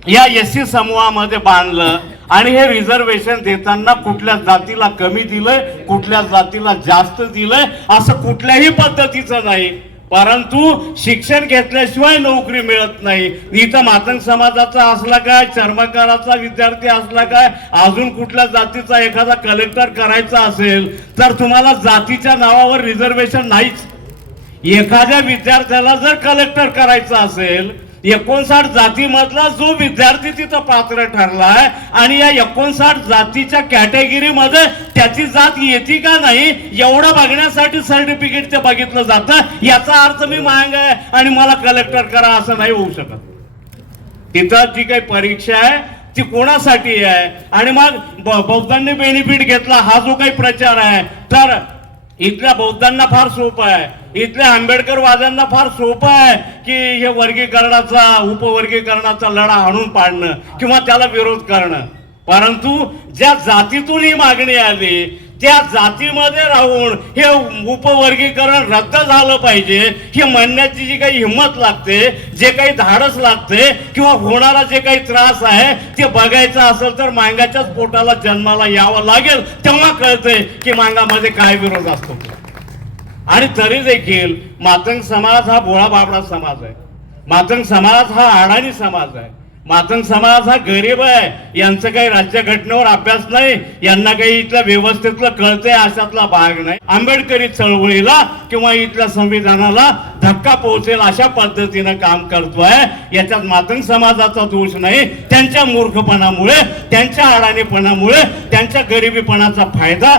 या SC समूहामध्ये बांधलं. आणि हे रिझर्वेशन देताना कुठल्या जातीला कमी दिलंय, कुठल्या जातीला जास्त दिलंय असं कुठल्याही पद्धतीचं नाही. परंतु शिक्षण घेतल्याशिवाय नोकरी मिळत नाही. इथं मातंग समाजाचा असला काय, चर्मकाराचा विद्यार्थी असला काय, अजून कुठल्या जातीचा एखादा कलेक्टर करायचा असेल तर तुम्हाला जातीच्या नावावर रिझर्वेशन नाहीच. एखाद्या विद्यार्थ्याला जर कलेक्टर करायचं असेल 59 जातीमधला जो विद्यार्थी तिथं पात्र ठरलाय आणि या 59 जातीच्या कॅटेगरीमध्ये त्याची जात येते का नाही एवढं बघण्यासाठी सर्टिफिकेट ते बघितलं जातं. याचा अर्थ मी मांग आहे आणि मला कलेक्टर करा असं नाही होऊ शकत. तिथं जी काही परीक्षा आहे ती कोणासाठी आहे आणि मग बौद्धांनी बेनिफिट घेतला हा जो काही प्रचार आहे तर इथल्या बौद्धांना फार सोपं आहे, इथल्या आंबेडकरवाद्यांना फार सोपं आहे की हे वर्गीकरणाचा उपवर्गीकरणाचा लढा हाणून पाडणं किंवा त्याला विरोध करणं. परंतु ज्या जातीतून ही मागणी आली त्या जातीमध्ये राहून हे उपवर्गीकरण रद्द झालं पाहिजे हे म्हणण्याची जी काही हिंमत लागते, जे काही धाडस लागते किंवा होणारा जे काही त्रास आहे ते बघायचं असेल तर मांगाच्याच पोटाला जन्माला यावं लागेल, तेव्हा कळतंय की मांगामध्ये काय विरोध असतो. आणि तरी देखील मातंग समाज हा भोळा बाबडा समाज आहे, मातंग समाज हा अडाणी समाज आहे, मातंग समाज हा गरीब आहे. यांचं काही राज्यघटनेवर अभ्यास नाही, यांना काही इथल्या व्यवस्थेतलं कळतंय अशातला भाग नाही. आंबेडकरी चळवळीला किंवा इथल्या संविधानाला धक्का पोहोचेल अशा पद्धतीनं काम करतोय. याच्यात मातंग समाजाचा दोष नाही, त्यांच्या मूर्खपणामुळे, त्यांच्या अडाणीपणामुळे, त्यांच्या गरिबीपणाचा फायदा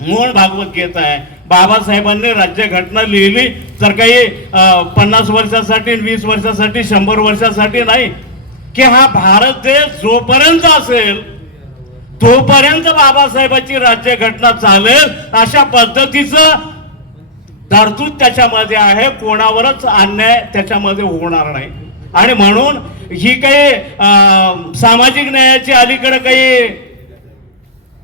मोहन भागवत घेत आहे. बाबासाहेबांनी राज्यघटना लिहिली तर काही 50 वर्षासाठी, 20 वर्षासाठी, 100 वर्षासाठी नाही की हा भारत देश जोपर्यंत असेल तोपर्यंत बाबासाहेबांची राज्यघटना चालेल अशा पद्धतीचं तरतूद त्याच्यामध्ये आहे. कोणावरच अन्याय त्याच्यामध्ये होणार नाही. आणि म्हणून ही काही सामाजिक न्यायाची अलीकडे काही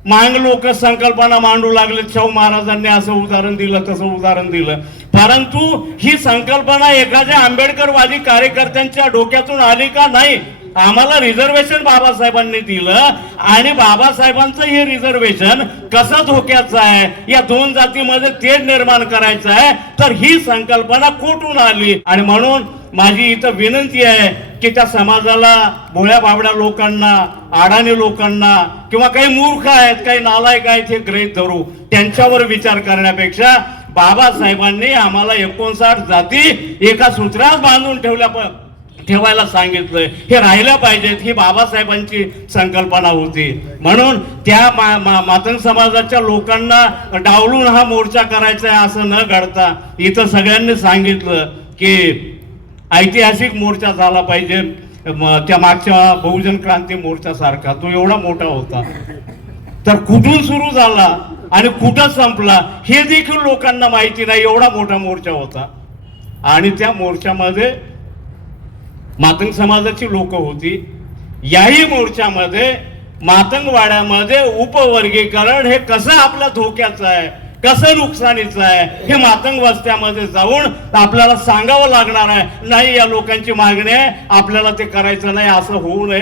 मांग लोक संकल्पना मांडू लागले. शाहू महाराजांनी असं उदाहरण दिलं, तसं उदाहरण दिलं, परंतु ही संकल्पना एखाद्या आंबेडकरवादी कार्यकर्त्यांच्या डोक्यातून आली का नाही. आम्हाला रिझर्वेशन बाबासाहेबांनी दिलं आणि बाबासाहेबांचं हे रिझर्वेशन कसं धोक्याचं आहे, या दोन जातीमध्ये तेढ निर्माण करायचं आहे, तर ही संकल्पना कुठून आली. आणि म्हणून माझी इथं विनंती आहे की त्या समाजाला, भोळ्या बाबड्या लोकांना, अडाणी लोकांना किंवा काही मूर्ख आहेत, काही नालायक आहेत हे गृहीत धरू, त्यांच्यावर विचार करण्यापेक्षा बाबासाहेबांनी आम्हाला 59 जाती एका सूत्रात बांधून ठेवायला सांगितलंय, हे राहिल्या पाहिजेत, ही बाबासाहेबांची संकल्पना होती. म्हणून त्या मातंग समाजाच्या लोकांना डावलून हा मोर्चा करायचा आहे असं न घडता इथं सगळ्यांनी सांगितलं की ऐतिहासिक मोर्चा झाला पाहिजे. त्या मागच्या बहुजन क्रांती मोर्चा सारखा तो एवढा मोठा होता, तर कुठून सुरू झाला आणि कुठं संपला हे देखील लोकांना माहिती नाही. एवढा मोठा मोर्चा होता आणि त्या मोर्चामध्ये मातंग समाजाची लोक होती. याही मोर्चामध्ये मातंगवाड्यामध्ये उपवर्गीकरण हे कसं आपल्या धोक्याचं आहे, कसं नुकसानीचं आहे हे मातंग वस्त्यामध्ये जाऊन आपल्याला सांगावं लागणार आहे. नाही, या लोकांची मागणी आहे, आपल्याला ते करायचं नाही, असं होऊ नये.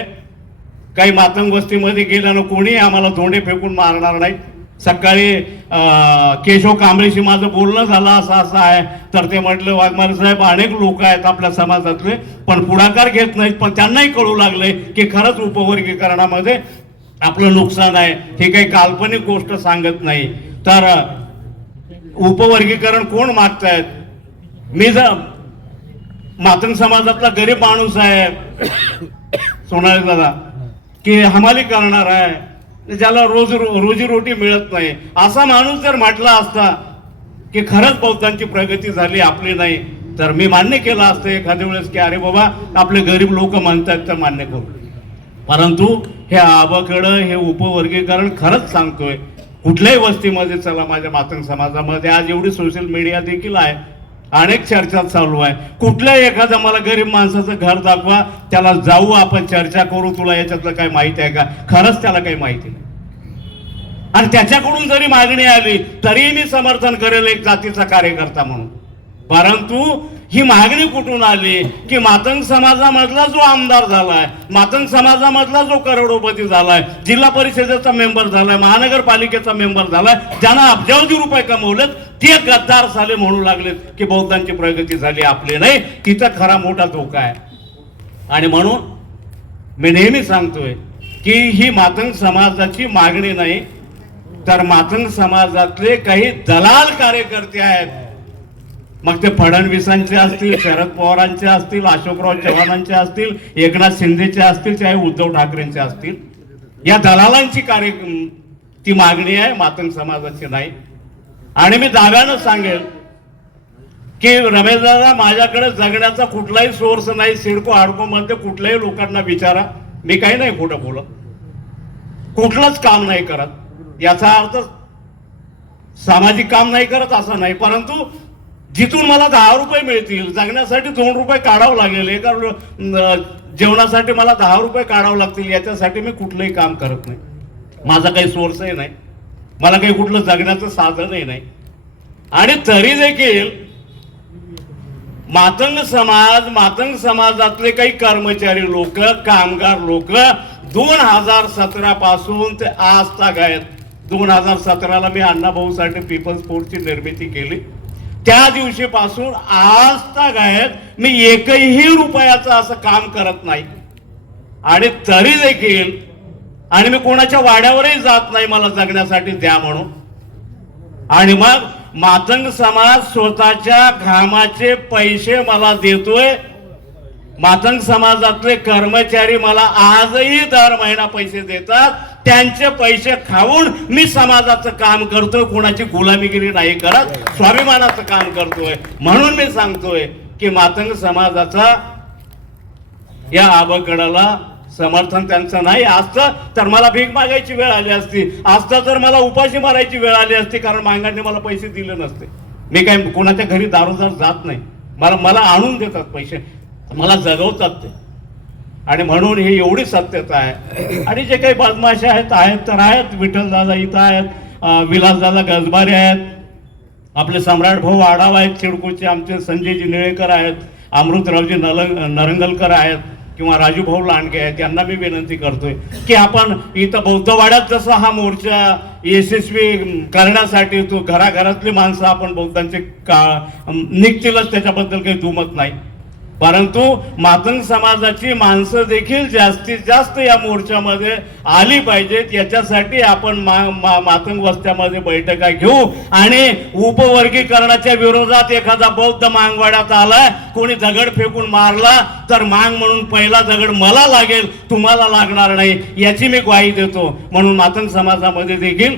काही मातंग वस्तीमध्ये गेल्यानं कोणी आम्हाला धोंडे फेकून मारणार नाही. सकाळी केशव कांबळेशी माझं बोलणं झालं असं आहे, तर ते म्हटलं वाघमारे साहेब अनेक लोक आहेत आपल्या समाजातले पण पुढाकार घेत नाहीत, पण त्यांनाही कळू लागले की खरंच उपवर्गीकरणामध्ये आपलं नुकसान आहे. हे काही काल्पनिक गोष्ट सांगत नाही. तर उपवर्गीकरण कोण मागतायत? मी जर मातंग समाजातला गरीब माणूस आहे सोनाली दादा की हमाली करणार आहे, ज्याला रोजीरोटी मिळत नाही, असा माणूस जर म्हटला असता की खरंच बौद्धांची प्रगती झाली आपली नाही, तर मी मान्य केलं असतं एखाद्या वेळेस की अरे बाबा आपले गरीब लोक म्हणतात तर मान्य करू. परंतु हे आबाकडं हे उपवर्गीकरण खरंच सांगतोय. कुठल्याही वस्तीमध्ये चला माझ्या मातंग समाजामध्ये आज एवढी सोशल मीडिया देखील आहे, अनेक चर्चा चालू आहे. कुठल्याही एखाद्या मला गरीब माणसाचं घर दाखवा, त्याला जाऊ आपण चर्चा करू, तुला याच्यातलं काही माहिती आहे का. खरंच त्याला काही माहिती नाही आणि त्याच्याकडून जरी मागणी आली तरी मी समर्थन करेल एक जातीचा कार्यकर्ता म्हणून. परंतु ही मागणी कुठून आली की मातंग समाजामधला जो आमदार झालाय, मातंग समाजामधला जो करोडोपती झालाय, जिल्हा परिषदेचा मेंबर झालाय, महानगरपालिकेचा मेंबर झालाय, ज्यांना अब्जावधी रुपये कमवलेत, ते गद्दार साले म्हणू लागलेत की बौद्धांची प्रगती झाली आपली नाही. तिथं खरा मोठा धोका आहे. आणि म्हणून मी नेहमी सांगतोय की ही मातंग समाजाची मागणी नाही, तर मातंग समाजातले काही दलाल कार्यकर्ते आहेत मग ते फडणवीसांचे असतील, शरद पवारांचे असतील, अशोकराव चव्हाणांचे असतील, एकनाथ शिंदेचे असतील, चाहे उद्धव ठाकरेंचे असतील, या दलालांची ती मागणी आहे, मातंग समाजाची नाही. आणि मी दाव्यानं सांगेल की रमेशदादा, माझ्याकडे जगण्याचा कुठलाही सोर्स नाही. सिडको हाडको मध्ये कुठल्याही लोकांना विचारा, मी काही नाही खोटं बोलत, कुठलंच काम नाही करत. याचा अर्थ सामाजिक काम नाही करत असं नाही, परंतु जिथून मला 10 रुपये मिळतील, जगण्यासाठी 2 रुपये काढावं लागेल, एका जेवणासाठी मला 10 रुपये काढावं लागतील, याच्यासाठी मी कुठलंही काम करत नाही. माझा काही सोर्सही नाही, मला काही कुठलं जगण्याचं साधनही नाही. आणि तरी देखील मातंग समाजातले काही कर्मचारी लोक, कामगार लोक 2017 पासून ते आज तक आहेत. 2017ला मी अण्णाभाऊसाठी पीपल्स फोर्सची निर्मिती केली, त्या दिवशीपासून आज तक आहेत. मी एकही रुपयाचं असं काम करत नाही. आणि तरी देखील, आणि मी कोणाच्या वाड्यावरही जात नाही मला जगण्यासाठी द्या म्हणून. आणि मग मातंग समाज स्वतःच्या घामाचे पैसे मला देतोय. मातंग समाजातले कर्मचारी मला आजही दर महिना पैसे देतात. त्यांचे पैसे खाऊन मी समाजाचं काम करतोय, कोणाची गुलामीगिरी नाही करत, स्वाभिमानाचं काम करतोय. म्हणून मी सांगतोय की मातंग समाजाचा या आबकडाला समर्थन त्यांचं नाही असतं तर मला भीक मागायची वेळ आली असती, असतं तर मला उपाशी मारायची वेळ आली असती, कारण मांगांनी मला पैसे दिले नसते. मी काही कोणाच्या घरी दारोदार जात नाही, मला आणून देतात पैसे, मला जगवतात ते. आणि म्हणून ही एवढी सत्यता आहे. आणि जे काही बदमाशा आहेत तर आहेत. विठ्ठलदादा इथं आहेत, विलासदादा गजबारे आहेत, आपले सम्राट भाऊ आढावा आहेत, सिडकोचे आमचे संजयजी निळेकर आहेत, अमृतरावजी नरंगलकर आहेत, किंवा राजू भाऊ लांडगे आहेत. यांना मी विनंती करतोय की आपण इथं बौद्धवाड्यात जसा हा मोर्चा यशस्वी करण्यासाठी तो घराघरातली माणसं आपण बौद्धांचे निघतीलच, त्याच्याबद्दल काही दुमत नाही. परंतु मातंग समाजाची माणसं देखील जास्तीत जास्त या मोर्चामध्ये आली पाहिजेत. याच्यासाठी आपण मातंग वस्त्यामध्ये बैठका घेऊ आणि उपवर्गीकरणाच्या विरोधात एखादा बौद्ध मांगवाड्यात आलाय, कोणी दगड फेकून मारला तर मांग म्हणून पहिला दगड मला लागेल, तुम्हाला लागणार नाही, याची मी ग्वाही देतो. म्हणून मातंग समाजामध्ये देखील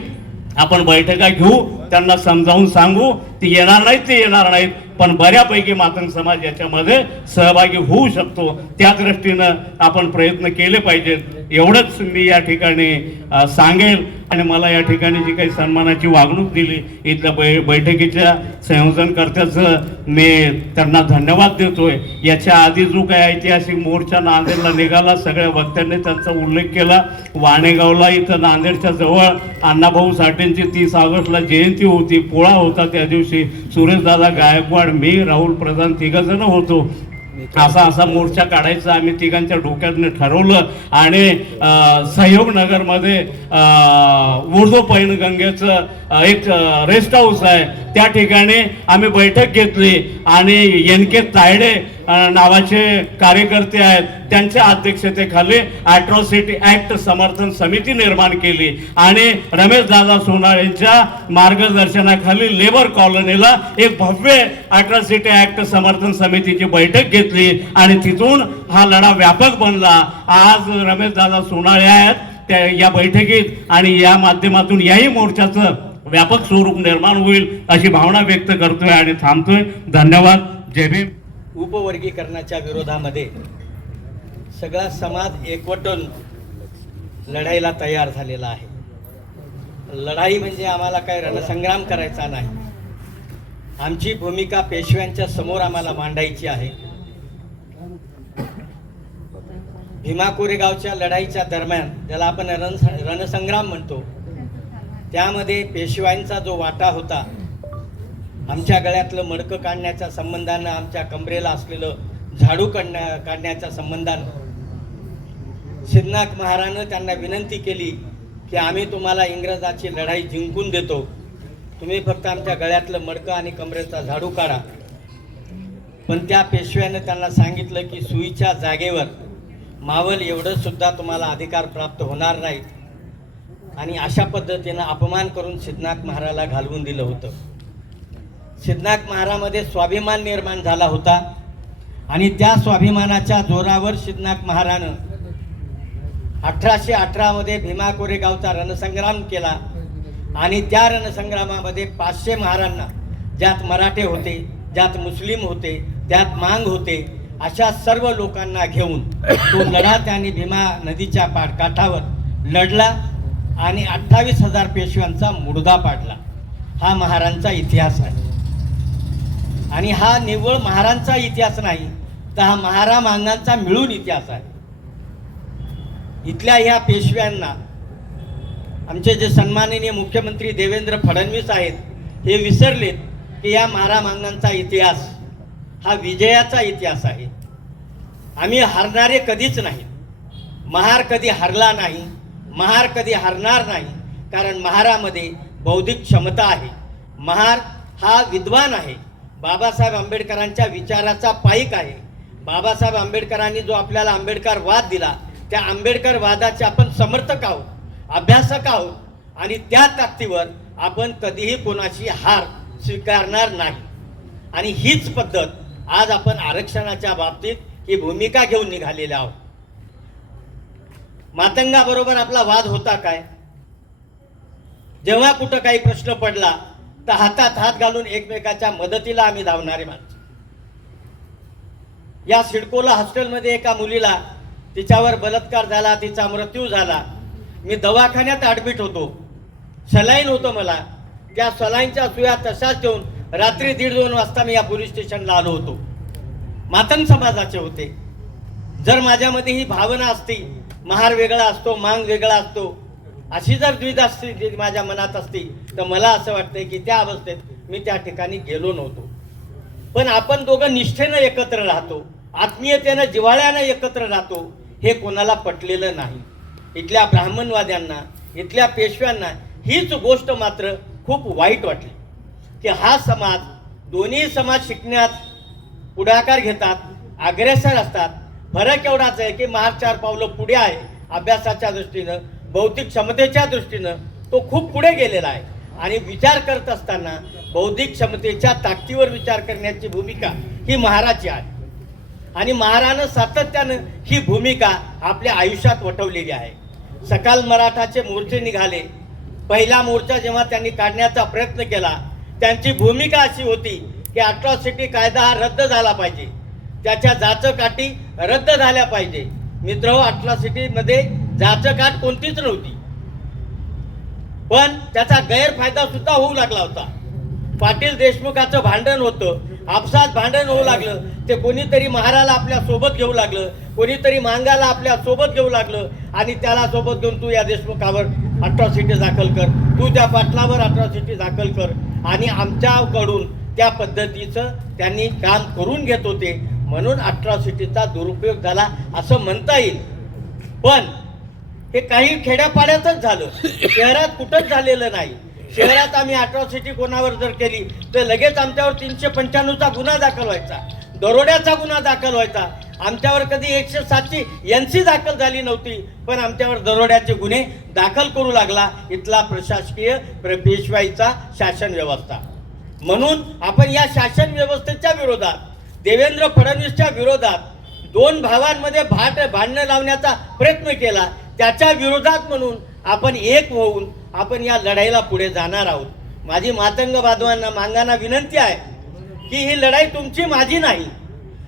आपण बैठका घेऊ, त्यांना समजावून सांगू. ती येणार नाहीत, पण बऱ्यापैकी मातंग समाज याच्यामध्ये सहभागी होऊ शकतो. त्या दृष्टीनं आपण प्रयत्न केले पाहिजेत. एवढंच मी या ठिकाणी सांगेल. आणि मला या ठिकाणी जी काही सन्मानाची वागणूक दिली इथल्या बैठकीच्या संयोजनकर्त्याचं मी त्यांना धन्यवाद देतोय. याच्या आधी जो काही ऐतिहासिक मोर्चा नांदेडला निघाला, सगळ्या वक्त्यांनी त्यांचा उल्लेख केला. वाणेगावला इथं नांदेडच्या जवळ अण्णाभाऊ साठेंची 30 ऑगस्टला जयंती होती, पोळा होता. त्या दिवशी सुरेशदादा गायकवाड, मी, राहुल प्रधान 3 जण होतो. असा मोर्चा काढायचा आम्ही तिघांच्या डोक्यातनं ठरवलं. आणि सहयोग नगरमध्ये उर्दू पैनगंगेचं एक रेस्ट हाऊस आहे, त्या ठिकाणी आम्ही बैठक घेतली. आणि एन.के. तायडे नावाचे कार्यकर्ते आहेत, त्यांच्या अध्यक्षतेखाली अॅट्रॉसिटी ऍक्ट समर्थन समिती निर्माण केली. आणि रमेशदादा सोनाळेंच्या मार्गदर्शनाखाली लेबर कॉलनीला एक भव्य अॅट्रॉसिटी ऍक्ट समर्थन समितीची बैठक घेतली. आणि तिथून हा लढा व्यापक बनला. आज रमेशदादा सोनाळे आहेत त्या या बैठकीत, आणि या माध्यमातून याही मोर्चाचं व्यापक स्वरूप निर्माण होईल अशी भावना व्यक्त करतोय आणि थांबतोय. धन्यवाद. जय भीम. उपवर्गीकरणाच्या विरोधामध्ये सगळा समाज एकवटून लढाईला तयार झालेला आहे. लढाई म्हणजे आम्हाला काय रणसंग्राम करायचा नाही, आमची भूमिका पेशव्यांच्या समोर आम्हाला मांडायची आहे. भीमा कोरेगावच्या लढाईच्या दरम्यान, ज्याला आपण रणसंग्राम म्हणतो, त्यामध्ये पेशव्यांचा जो वाटा होता, आमच्या गळ्यातलं मडकं काढण्याच्या संबंधानं, आमच्या कमरेला असलेलं झाडू काढण्याच्या संबंधानं सिद्धनाथ महाराजांनी त्यांना विनंती केली की आम्ही तुम्हाला इंग्रजाची लढाई जिंकून देतो, तुम्ही फक्त आमच्या गळ्यातलं मडकं आणि कमरेचा झाडू काढा. पण त्या पेशव्यानं त्यांना सांगितलं की सुईच्या जागेवर मावल एवढं सुद्धा तुम्हाला अधिकार प्राप्त होणार नाही. आणि अशा पद्धतीनं अपमान करून सिद्धनाथ महाराजाला घालवून दिलं होतं. सिद्धनाथ महारामध्ये स्वाभिमान निर्माण झाला होता आणि त्या स्वाभिमानाच्या जोरावर सिद्धनाथ महारानं 1818 मध्ये भीमा कोरेगावचा रणसंग्राम केला आणि त्या रणसंग्रामामध्ये 500 महारांना, ज्यात मराठे होते, ज्यात मुस्लिम होते, त्यात मांग होते, अशा सर्व लोकांना घेऊन तो लढा त्यांनी भीमा नदीच्या काठावर लढला आणि 28,000 पेशव्यांचा मुडदा पाडला. हा महारांचा इतिहास आहे. आणि हा निव्वळ महारांचा इतिहास नाही, तर हा महारा मांगांचा मिळून इतिहास आहे. इथल्या ह्या पेशव्यांना आमचे जे सन्माननीय मुख्यमंत्री देवेंद्र फडणवीस आहेत हे विसरलेत की या महारा मांगांचा इतिहास हा विजयाचा इतिहास आहे. आम्ही हारणारे कधीच नाही. महार कधी हरला नाही, महार कधी हरणार नाही, कारण महारामध्ये बौद्धिक क्षमता आहे. महार हा विद्वान आहे. बाबासाहेब आंबेडकरांच्या विचाराचा पाईक आहे. बाबासाहेब आंबेडकरांनी जो आपल्याला आंबेडकर वाद दिला, त्या आंबेडकर वादाचे आपण समर्थक आहोत, अभ्यासक आहोत आणि त्या ताकदीवर आपण कधीही कोणाची हार स्वीकारणार नाही. आणि हीच पद्धत आज आपण आरक्षणाच्या बाबतीत ही भूमिका घेऊन निघालेले आहोत. मातंगाबरोबर आपला वाद होता काय? जेव्हा कुठं काही प्रश्न पडला तर हातात हात घालून एकमेकाच्या मदतीला आम्ही धावणारे माणसं. या सिडकोला हॉस्टेलमध्ये एका मुलीला तिच्यावर बलात्कार झाला, तिचा मृत्यू झाला. मी दवाखान्यात ॲडमिट होतो, सलाईन होतं मला. त्या सलाईनच्या सुया तशाच ठेवून रात्री 1:30-2 वाजता मी या पोलीस स्टेशनला आलो होतो. मातंग समाजाचे होते. जर माझ्यामध्ये ही भावना असती, महार वेगळा असतो, मांग वेगळा असतो, अशी जर द्विधा स्थिती माझ्या मनात असती तर मला असं वाटतंय की त्या अवस्थेत मी त्या ठिकाणी गेलो नव्हतो. पण आपण दोघं निष्ठेनं एकत्र राहतो, आत्मीयतेनं, जिव्हाळ्यानं एकत्र राहतो, हे कोणाला पटलेलं नाही. इथल्या ब्राह्मणवाद्यांना, इथल्या पेशव्यांना हीच गोष्ट मात्र खूप वाईट वाटली की हा समाज, दोन्ही समाज शिकण्यात पुढाकार घेतात, अग्रेसर असतात. फरक एवढाच आहे की महार 4 पावलं पुढे आहे अभ्यासाच्या दृष्टीनं, बौद्धिक क्षमतेच्या दृष्टीनं तो खूप पुढे गेलेला आहे. आणि विचार करत असताना बौद्धिक क्षमतेच्या ताकदीवर विचार करण्याची भूमिका ही महाराची आहे. आणि महारानं सातत्यानं ही भूमिका आपल्या आयुष्यात वठवलेली आहे. सकाळ मराठाचे मोर्चे निघाले. पहिला मोर्चा जेव्हा त्यांनी काढण्याचा प्रयत्न केला, त्यांची भूमिका अशी होती की अट्रॉसिटी कायदा हा रद्द झाला पाहिजे, त्याच्या जाचकाठी रद्द झाल्या पाहिजे. मित्र, अट्रॉसिटीमध्ये जाचकाठ कोणतीच नव्हती, पण त्याचा गैरफायदा सुद्धा होऊ लागला होता. पाटील देशमुखाचं भांडण होतं, आपसात भांडण होऊ लागलं. ते कोणीतरी महाराला आपल्या सोबत घेऊ लागलं, कोणीतरी मांगाला आपल्या सोबत घेऊ लागलं आणि त्याला सोबत घेऊन तू या देशमुखावर अट्रॉसिटी दाखल कर, तू त्या पाटलावर अट्रॉसिटी दाखल कर. आणि आमच्याकडून त्या पद्धतीचं त्यांनी काम करून घेत होते, म्हणून अट्रॉसिटीचा दुरुपयोग झाला असं म्हणता येईल. पण हे काही खेड्यापाड्यातच झालं, शहरात कुठंच झालेलं नाही. शहरात आम्ही अट्रॉसिटी कोणावर जर केली तर लगेच आमच्यावर 395चा गुन्हा दाखल व्हायचा, दरोड्याचा गुन्हा दाखल व्हायचा. आमच्यावर कधी 107ची NC दाखल झाली नव्हती, पण आमच्यावर दरोड्याचे गुन्हे दाखल करू लागला इथला प्रशासकीय पेशवाईचा शासन व्यवस्था. म्हणून आपण या शासन व्यवस्थेच्या विरोधात, देवेंद्र फडणवीसच्या विरोधात, 2 भावांमध्ये भांडणं लावण्याचा प्रयत्न केला, त्याच्या विरोधात म्हणून आपण एक होऊन आपण या लढाईला पुढे जाणार आहोत. माझी मातंग बांधवांना, मांगांना विनंती आहे की ही लढाई तुमची, माझी नाही.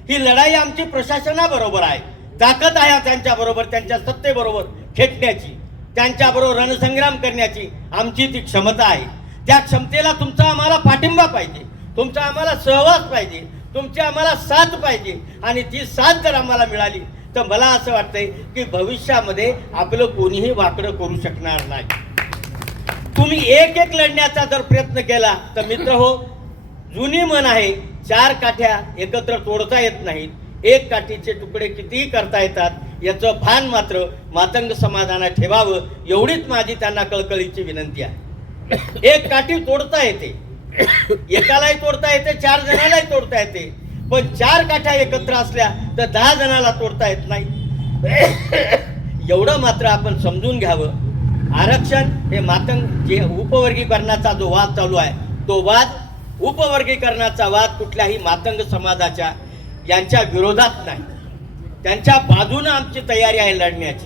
ही लढाई आमची प्रशासनाबरोबर आहे. ताकद आहे त्यांच्याबरोबर, त्यांच्या सत्तेबरोबर खेचण्याची, त्यांच्याबरोबर रणसंग्राम करण्याची आमची ती क्षमता आहे. त्या क्षमतेला तुमचा आम्हाला पाठिंबा पाहिजे, तुमचा आम्हाला सहवास पाहिजे, तुमची आम्हाला साथ पाहिजे. आणि ती साथ जर आम्हाला मिळाली तर मला असं वाटतंय की भविष्यामध्ये आपलं कोणीही वाकडं करू शकणार नाही. तुम्ही एक एक लढण्याचा जर प्रयत्न केला तर मित्र हो, जुनी म्हण आहे, 4 काठ्या एकत्र तोडता येत नाहीत, एक काठीचे तुकडे कितीही करता येतात. याचं भान मात्र मातंग समाजाने ठेवावं, एवढीच माझी त्यांना कळकळीची विनंती आहे. एक काठी तोडता येते, एकालाही तोडता येते, 4 जणांनाही तोडता येते, पण 4 काठ्या एकत्र असल्या तर 10 जणांना तोडता येत नाही. एवढं मात्र आपण समजून घ्यावं. आरक्षण हे मातंग जे उपवर्गीकरणाचा जो वाद चालू आहे, तो वाद उपवर्गीकरणाचा वाद कुठल्याही मातंग समाजाच्या यांच्या विरोधात नाही, त्यांच्या बाजूनं आमची तयारी आहे लढण्याची.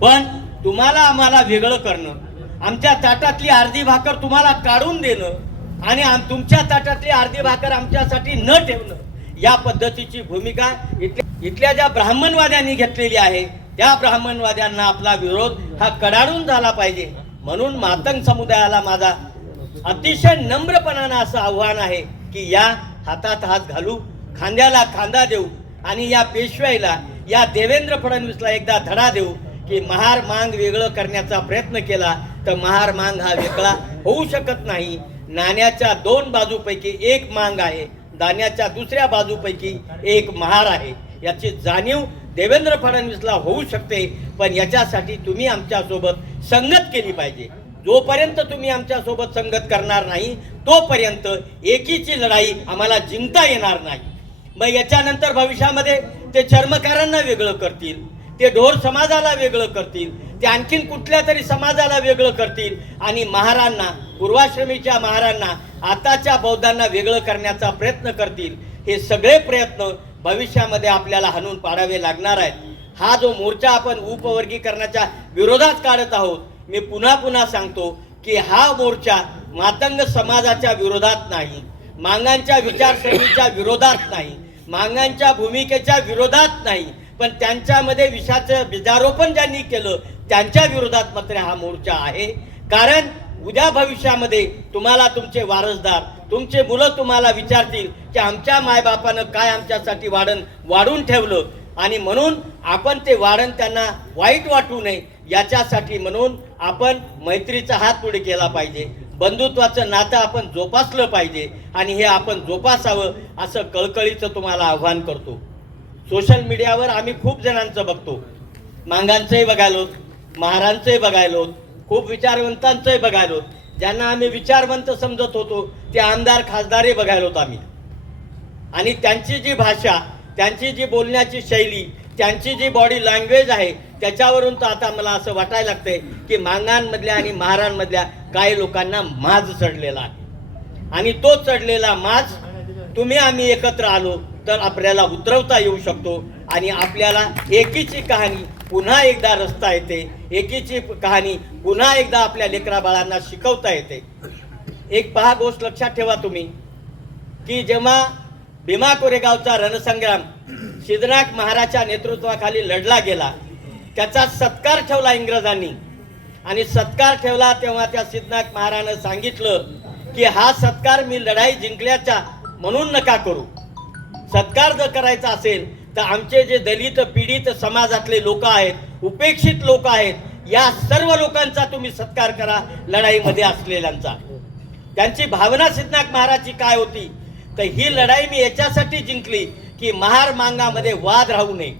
पण तुम्हाला आम्हाला वेगळं करणं, आमच्या ताटातली अर्धी भाकर तुम्हाला काढून देणं आणि तुमच्या ताटातली अर्धी भाकर आमच्यासाठी न ठेवणं, या पद्धतीची भूमिका इथल्या ज्या ब्राह्मणवाद्यांनी घेतलेली आहे, त्या ब्राह्मणवाद्यांना आपला विरोध हा कडाडून झाला पाहिजे. म्हणून मातंग समुदायाला माझा अतिशय नम्रपणानं असं आव्हान आहे की या हातात हात घालू, खांद्याला खांदा देऊ आणि या पेशव्याला, या देवेंद्र फडणवीसला एकदा धडा देऊ की महार मांग वेगळं करण्याचा प्रयत्न केला तर महार मांग हा वेगळा होऊ शकत नाही. नाण्याच्या दोन बाजूपैकी एक मांग आहे, नाण्याच्या दुसऱ्या बाजूपैकी एक महार आहे. याची जाणीव देवेंद्र फडणवीसला होऊ शकते, पण याच्यासाठी तुम्ही आमच्यासोबत संगत केली पाहिजे. जोपर्यंत तुम्ही आमच्यासोबत संगत करणार नाही तोपर्यंत एकीची लढाई आम्हाला जिंकता येणार नाही. मग याच्यानंतर भविष्यामध्ये ते चर्मकारांना वेगळं करतील, ते ढोर समाजाला वेगळं करतील, ते आणखीन कुठल्या तरी समाजाला वेगळं करतील आणि महारांना, पूर्वाश्रमीच्या महारांना, आताच्या बौद्धांना वेगळं करण्याचा प्रयत्न करतील. हे सगळे प्रयत्न भविष्यामध्ये आपल्याला हाणून पाडावे लागणार आहेत. हा जो मोर्चा आपण उपवर्गीकरणाच्या विरोधात काढत आहोत, मी पुन्हा पुन्हा सांगतो की हा मोर्चा मातंग समाजाच्या विरोधात नाही, मांगांच्या विचारसरणीच्या विरोधात नाही, मांगांच्या भूमिकेच्या विरोधात नाही, पण त्यांच्यामध्ये विषाचं बीजारोपण ज्यांनी केलं त्यांच्या विरोधात मात्र हा मोर्चा आहे. कारण उद्या भविष्यामध्ये तुम्हाला तुमचे वारसदार, तुमचे मुलं तुम्हाला विचारतील की आमच्या मायबापानं काय आमच्यासाठी वाढून ठेवलं, आणि म्हणून आपण ते वाढण त्यांना वाईट वाटू नये याच्यासाठी म्हणून आपण मैत्रीचा हात पुढे केला पाहिजे, बंधुत्वाचं नातं आपण जोपासलं पाहिजे आणि हे आपण जोपासावं असं कळकळीचं तुम्हाला आव्हान करतो. सोशल मीडियावर आम्ही खूप जणांचं बघतो, मांगांचंही बघायलो, महारांचंही बघायलो, खूप विचारवंतांचंही बघायलो. ज्यांना आम्ही विचारवंत समजत होतो ते आमदार खासदारही बघायलोत आम्ही. आणि त्यांची जी भाषा, त्यांची जी बोलण्याची शैली, त्यांची जी बॉडी लँग्वेज आहे त्याच्यावरून तर आता मला असं वाटायला लागतंय की मांगांमधल्या आणि महारांमधल्या काही लोकांना माज चढलेला आहे. आणि तो चढलेला माज तुम्ही आम्ही एकत्र आलो तर आपल्याला उतरवता येऊ शकतो आणि आपल्याला एकीची कहाणी पुन्हा एकदा रचता येते, एकीची कहाणी पुन्हा एकदा आपल्या लेकरा बाळांना शिकवता येते. एक पहा गोष्ट लक्षात ठेवा तुम्ही की जेव्हा भीमा कोरेगावचा रणसंग्राम सिद्धनाथ महाराजच्या नेतृत्वाखाली लढला गेला, त्याचा सत्कार ठेवला इंग्रजांनी आणि सत्कार ठेवला तेव्हा त्या सिद्धनाथ महाराजांनी सांगितलं की हा सत्कार मी लढाई जिंकल्याचा म्हणून नका करू, सत्कार जर करायचा असेल तर आमचे जे दलित पीडित समाजातले लोक आहेत, उपेक्षित लोक आहेत, या सर्व लोकांचा तुम्ही सत्कार करा, लढाईमध्ये असलेल्यांचा. त्यांची भावना सिद्धनाथ महाराजची काय होती तर ही लढाई मी याच्यासाठी जिंकली की महार मांगामध्ये वाद राहू नये.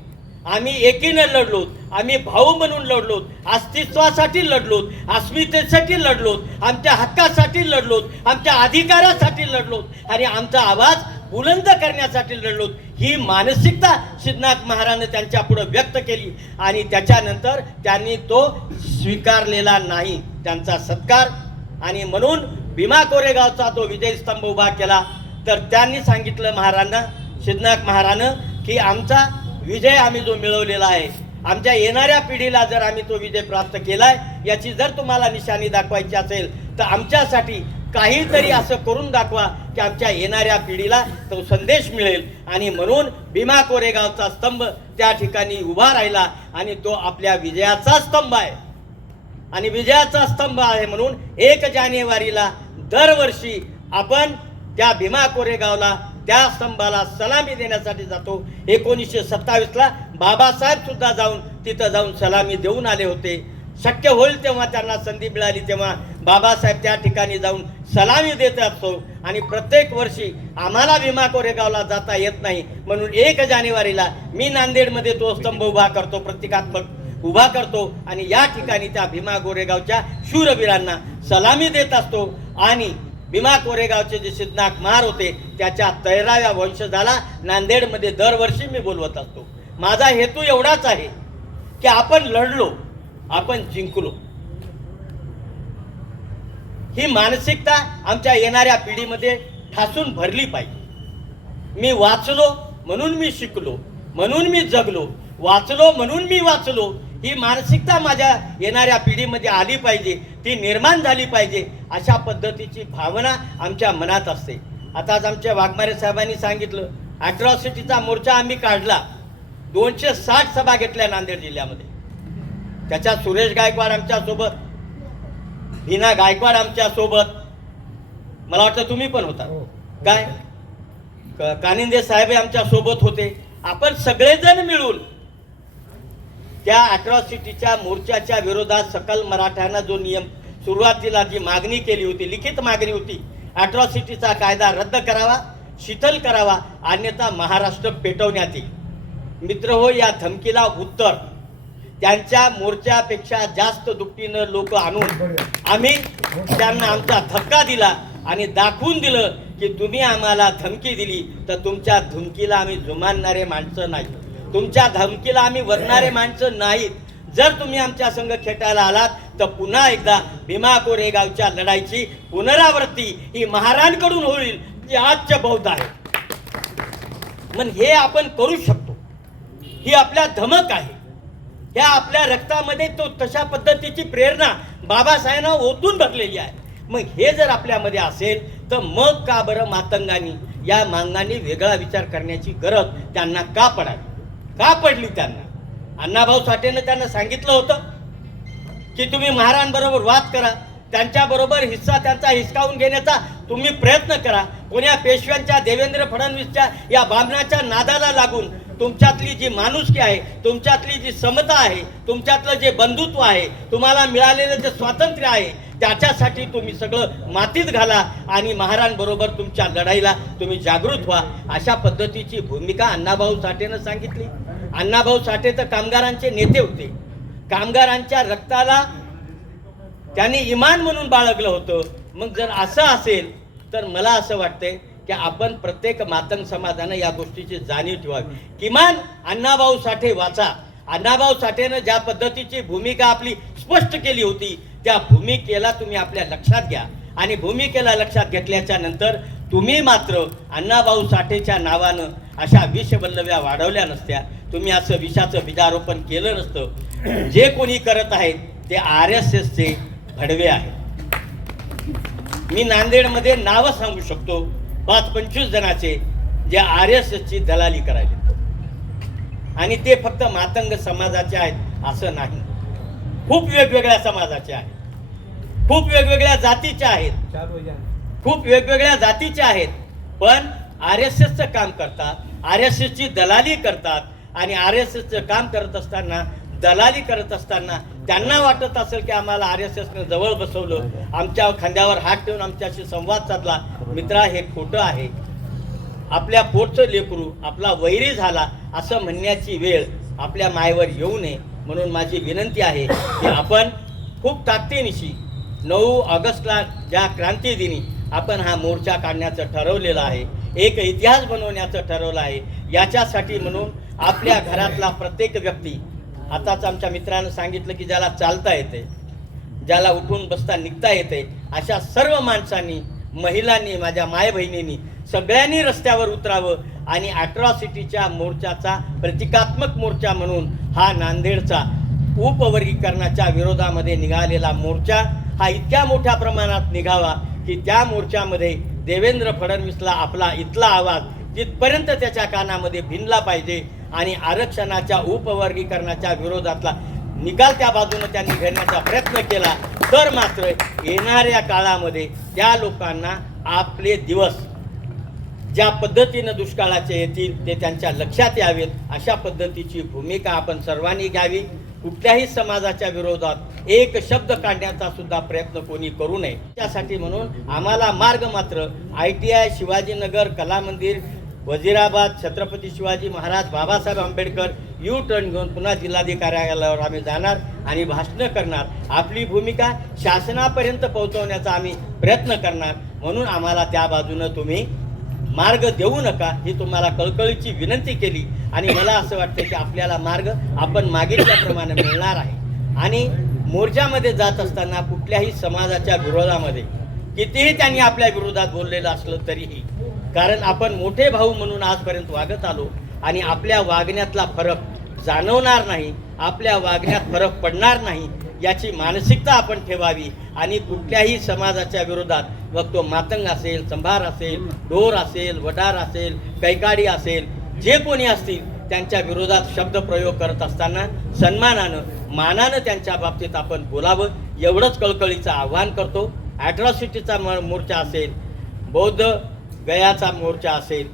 आम्ही एकीने लढलोत, आम्ही भाऊ म्हणून लढलोत, अस्तित्वासाठी लढलोत, अस्मितेसाठी लढलोत, आमच्या हक्कासाठी लढलोत, आमच्या अधिकारासाठी लढलोत आणि आमचा आवाज बुलंद करण्यासाठी लढलोत. ही मानसिकता सिद्धनाथ महाराजांनी त्यांच्या पुढे व्यक्त केली आणि त्याच्यानंतर त्यांनी तो स्वीकारलेला नाही त्यांचा सत्कार. आणि म्हणून भीमा कोरेगावचा तो विजयस्तंभ उभा केला तर त्यांनी सांगितलं महाराजांना, सिद्धनाथ महाराजांना की आमचा विजय आम्ही जो मिळवलेला आहे, आमच्या येणाऱ्या पिढीला जर आम्ही तो विजय प्राप्त केलाय याची जर तुम्हाला निशाणी दाखवायची असेल तर आमच्यासाठी काहीतरी असं करून दाखवा की आमच्या येणाऱ्या पिढीला तो संदेश मिळेल. आणि म्हणून भीमा कोरेगावचा स्तंभ त्या ठिकाणी उभा राहिला आणि तो आपल्या विजयाचा स्तंभ आहे. आणि विजयाचा स्तंभ आहे म्हणून 1 जानेवारीला दरवर्षी आपण त्या भीमा कोरेगावला, त्या स्तंभाला सलामी देण्यासाठी जातो. 1927ला बाबासाहेब सुद्धा तिथं जाऊन सलामी देऊन आले होते. शक्य होईल तेव्हा त्यांना संधी मिळाली तेव्हा बाबासाहेब त्या ठिकाणी जाऊन सलामी देत असतो. आणि प्रत्येक वर्षी आम्हाला भीमा कोरेगावला जाता येत नाही म्हणून 1 जानेवारीला मी नांदेडमध्ये तो स्तंभ उभा करतो, प्रतिकात्मक उभा करतो आणि या ठिकाणी त्या भीमा कोरेगावच्या शूरवीरांना सलामी देत असतो. आणि भीमा कोरेगावचे जे सिद्धनाथ महार होते त्याच्या 13व्या वंशजाला नांदेडमध्ये दरवर्षी मी बोलवत असतो. माझा हेतू एवढाच आहे की आपण लढलो, आपण जिंकलो. ही मानसिकता आमच्या येणाऱ्या पिढीमध्ये ठासून भरली पाहिजे. मी वाचलो म्हणून मी शिकलो, म्हणून मी जगलो, वाचलो म्हणून मी वाचलो, ही मानसिकता माझ्या येणाऱ्या पिढीमध्ये आली पाहिजे, ती निर्माण झाली पाहिजे. अशा पद्धतीची भावना आमच्या मनात असते. आताच आमच्या वाघमारे साहेबांनी सांगितलं, अॅट्रॉसिटीचा मोर्चा आम्ही काढला, 260 सभा घेतल्या नांदेड जिल्ह्यामध्ये. त्याच्यात सुरेश गायकवाड आमच्यासोबत, भीना गायकवाड आमच्यासोबत, मला वाटतं तुम्ही पण होता काय, कानिंदे साहेब आमच्या सोबत होते. आपण सगळेजण मिळून त्या अॅट्रॉसिटीच्या मोर्चाच्या विरोधात सकल मराठ्यांना जो नियम सुरुवातीला जी मागणी केली होती, लिखित मागणी होती, अॅट्रॉसिटीचा कायदा रद्द करावा, शिथिल करावा, अन्यथा महाराष्ट्र पेटवण्यात येईल. मित्र हो, या धमकीला उत्तर त्यांच्या मोर्चापेक्षा जास्त दुपटीनं लोक आणून आम्ही त्यांना आमचा धक्का दिला आणि दाखवून दिलं की तुम्ही आम्हाला धमकी दिली तर तुमच्या धमकीला आम्ही जुमानणारे माणसं नाही, तुमच्या धमकीला आम्ही वरणारे माणसं नाहीत. जर तुम्ही आमच्या संघ खेटायला आलात तर पुन्हा एकदा भीमा कोरेगावच्या लढाईची पुनरावृत्ती ही महाराजांकडून होईल, जी आजच्या बौद्ध आहे. मग हे आपण करू शकतो, ही आपल्या धमक आहे. ह्या आपल्या रक्तामध्ये तो तशा पद्धतीची प्रेरणा बाबासाहेबांना ओतून भरलेली आहे. मग हे जर आपल्यामध्ये असेल तर मग का बरं मातंगांनी या मांगांनी वेगळा विचार करण्याची गरज त्यांना का पडावी, का पडली त्यांना? अण्णाभाऊ साठेनं त्यांना सांगितलं होतं की तुम्ही महाराजांबरोबर वाद करा, त्यांच्याबरोबर हिस्सा त्यांचा हिसकावून घेण्याचा तुम्ही प्रयत्न करा. कोण्या पेशव्यांच्या, देवेंद्र फडणवीसच्या या बामणाच्या नादाला लागून तुमच्यातली जी माणुसकी आहे, तुमच्यातली जी समता आहे, तुमच्यातलं जे बंधुत्व आहे, तुम्हाला मिळालेलं जे स्वातंत्र्य आहे, त्याच्यासाठी तुम्ही सगळं मातीत घाला आणि महाराजांबरोबर तुमच्या लढाईला तुम्ही जागृत व्हा. अशा पद्धतीची भूमिका अण्णाभाऊ साठेनं सांगितली. अण्णाभाऊ साठे तर कामगारांचे नेते होते. कामगारांच्या रक्ताला त्यांनी इमान म्हणून बाळगलं होतं. मग जर असं असेल तर मला असं वाटतंय की आपण प्रत्येक मातंग समाजानं या गोष्टीची जाणीव ठेवावी. किमान अण्णाभाऊ साठे वाचा. अण्णाभाऊ साठेनं ज्या पद्धतीची भूमिका आपली स्पष्ट केली होती त्या भूमिकेला तुम्ही आपल्या लक्षात घ्या आणि भूमिकेला लक्षात घेतल्याच्या नंतर तुम्ही मात्र अण्णाभाऊ साठेच्या नावानं अशा विषवल्लव्या वाढवल्या नसत्या, तुम्ही असं विषाचं बीजारोपण केलं नसतं. जे कोणी करत आहेत ते RSSचे भडवे आहेत. मी नांदेडमध्ये नावं सांगू शकतो 5-25 जणाचे जे RSSची दलाली करायले आणि ते फक्त मातंग समाजाचे आहेत असं नाही. खूप वेगवेगळ्या समाजाचे आहेत, खूप वेगवेगळ्या जातीचे आहेत, खूप वेगवेगळ्या जातीचे आहेत, पण RSSचं काम करतात, RSSची दलाली करतात आणि RSSचं काम करत असताना, दलाली करत असताना त्यांना वाटत असेल की आम्हाला RSSनं जवळ बसवलं, आमच्या खांद्यावर हात ठेवून आमच्याशी संवाद साधला. मित्रा, हे खोटं आहे. आपल्या पोटचं लेकरू आपला वैरी झाला असं म्हणण्याची वेळ आपल्या मायेवर येऊ नये. म्हणून माझी विनंती आहे की आपण खूप ताकदीनिशी 9 ऑगस्टला ज्या क्रांतीदिनी आपण हा मोर्चा काढण्याचं ठरवलेलं आहे, एक इतिहास बनवण्याचं ठरवलं आहे. याच्यासाठी म्हणून आपल्या घरातला प्रत्येक व्यक्ती, आताच आमच्या मित्रानं सांगितलं की ज्याला चालता येते, ज्याला उठून बसता निघता येते, अशा सर्व माणसांनी, महिलांनी, माझ्या माय बहिणींनी सगळ्यांनी रस्त्यावर उतरावं आणि अॅट्रॉसिटीच्या मोर्चाचा प्रतिकात्मक मोर्चा म्हणून हा नांदेडचा उपवर्गीकरणाच्या विरोधामध्ये निघालेला मोर्चा हा इतक्या मोठ्या प्रमाणात निघावा की त्या मोर्चामध्ये देवेंद्र फडणवीसला आपला इथला आवाज जिथपर्यंत त्याच्या कानामध्ये भिनला पाहिजे आणि आरक्षणाच्या उपवर्गीकरणाच्या विरोधातला निकाल त्या बाजूने त्यांनी घेण्याचा प्रयत्न केला तर मात्र येणाऱ्या काळामध्ये त्या लोकांना आपले दिवस ज्या पद्धतीनं दुष्काळाचे येतील ते त्यांच्या लक्षात यावेत. अशा पद्धतीची भूमिका आपण सर्वांनी घ्यावी. कुठल्याही समाजाच्या विरोधात एक शब्द काढण्याचा सुद्धा प्रयत्न कोणी करू नये. त्यासाठी म्हणून आम्हाला मार्ग मात्र ITI, शिवाजीनगर, कला मंदिर, वजीराबाद, छत्रपती शिवाजी महाराज, बाबासाहेब आंबेडकर U-टर्न घेऊन पुन्हा जिल्हाधिकारी कार्यालयावर आम्ही जाणार आणि भाषणं करणार. आपली भूमिका शासनापर्यंत पोहोचवण्याचा आम्ही प्रयत्न करणार. म्हणून आम्हाला त्या बाजूनं तुम्ही मार्ग देऊ नका ही तुम्हाला कळकळीची विनंती केली आणि मला असं वाटतं की आपल्याला मार्ग आपण मागितल्याप्रमाणे मिळणार आहे. आणि मोर्चामध्ये जात असताना कुठल्याही समाजाच्या विरोधामध्ये कितीही त्यांनी आपल्या विरोधात बोललेलं असलं तरीही, कारण आपण मोठे भाऊ म्हणून आजपर्यंत वागत आलो आणि आपल्या वागण्यातला फरक जाणवणार नाही, आपल्या वागण्यात फरक पडणार नाही याची मानसिकता आपण ठेवावी आणि कुठल्याही समाजाच्या विरोधात, मग तो मातंग असेल, संभार असेल, ढोर असेल, वडार असेल, कैकाडी असेल, जे कोणी असतील त्यांच्या विरोधात शब्द प्रयोग करत असताना सन्मानानं, मानानं त्यांच्या बाबतीत आपण बोलावं, एवढंच कळकळीचं आव्हान करतो. ॲट्रॉसिटीचा मोर्चा असेल, बौद्ध गयाचा मोर्चा असेल,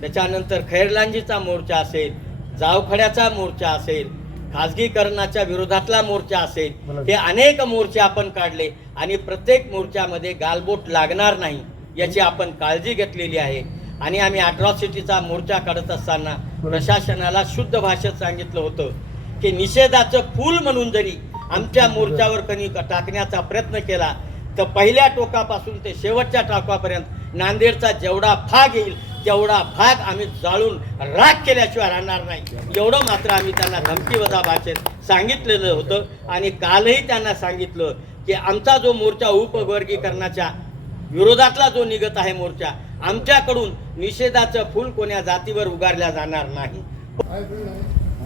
त्याच्यानंतर खैरलांजीचा मोर्चा असेल, जावखड्याचा मोर्चा असेल, खाजगीकरणाच्या विरोधातला मोर्चा असेल, हे अनेक मोर्चे आपण काढले आणि प्रत्येक मोर्चामध्ये गालबोट लागणार नाही याची आपण काळजी घेतलेली आहे. आणि आम्ही ॲट्रॉसिटीचा मोर्चा काढत असताना प्रशासनाला शुद्ध भाषेत सांगितलं होतं की निषेधाचं फूल म्हणून जरी आमच्या मोर्चावर कणी टाकण्याचा प्रयत्न केला तर पहिल्या टोकापासून ते शेवटच्या टोकापर्यंत नांदेडचा जेवढा भाग येईल तेवढा भाग आम्ही जाळून राख केल्याशिवाय राहणार नाही, एवढं मात्र आम्ही त्यांना धमकीवजा भाषेत सांगितलेलं होतं. आणि कालही त्यांना सांगितलं की आमचा जो मोर्चा उपवर्गीकरणाच्या विरोधातला जो निघत आहे मोर्चा, आमच्याकडून निषेधाचं फूल कोण्या जातीवर उगारल्या जाणार नाही.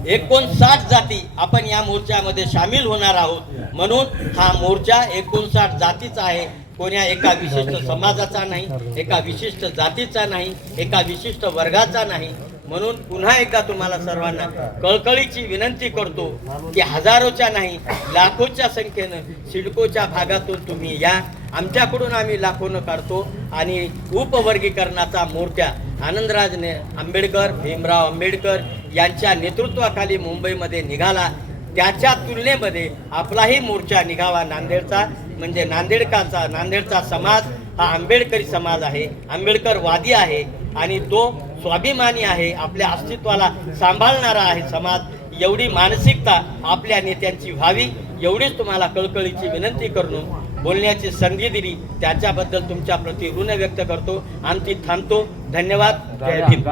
59 जाती आपण या मोर्चामध्ये सामील होणार आहोत, म्हणून हा मोर्चा 59 जातीचा आहे, कोण्या एका विशिष्ट समाजाचा नाही, एका विशिष्ट जातीचा नाही, एका विशिष्ट वर्गाचा नाही. म्हणून पुन्हा एकदा तुम्हाला सर्वांना कळकळीची विनंती करतो की हजारोच्या नाही लाखोच्या संख्येनं सिडकोच्या भागातून तुम्ही या, आमच्याकडून आम्ही लाखोनं काढतो. आणि उपवर्गीकरणाचा मोर्चा आनंदराज आंबेडकर, भीमराव आंबेडकर यांच्या नेतृत्वाखाली मुंबईमध्ये निघाला, त्याच्या तुलनेमध्ये आपलाही मोर्चा निघावा नांदेडचा. म्हणजे नांदेडचा समाज हा आंबेडकरी समाज आहे, आंबेडकरवादी आहे आणि तो स्वाभिमानी आहे, आपल्या अस्तित्वाला सांभाळणारा आहे समाज. एवढी मानसिकता आपल्या नेत्यांची व्हावी एवढीच तुम्हाला कळकळीची विनंती करून बोलण्याची संधी दिली त्याच्याबद्दल तुमच्या प्रति ऋण व्यक्त करतो. आमची थांबतो. धन्यवाद. जय भीम.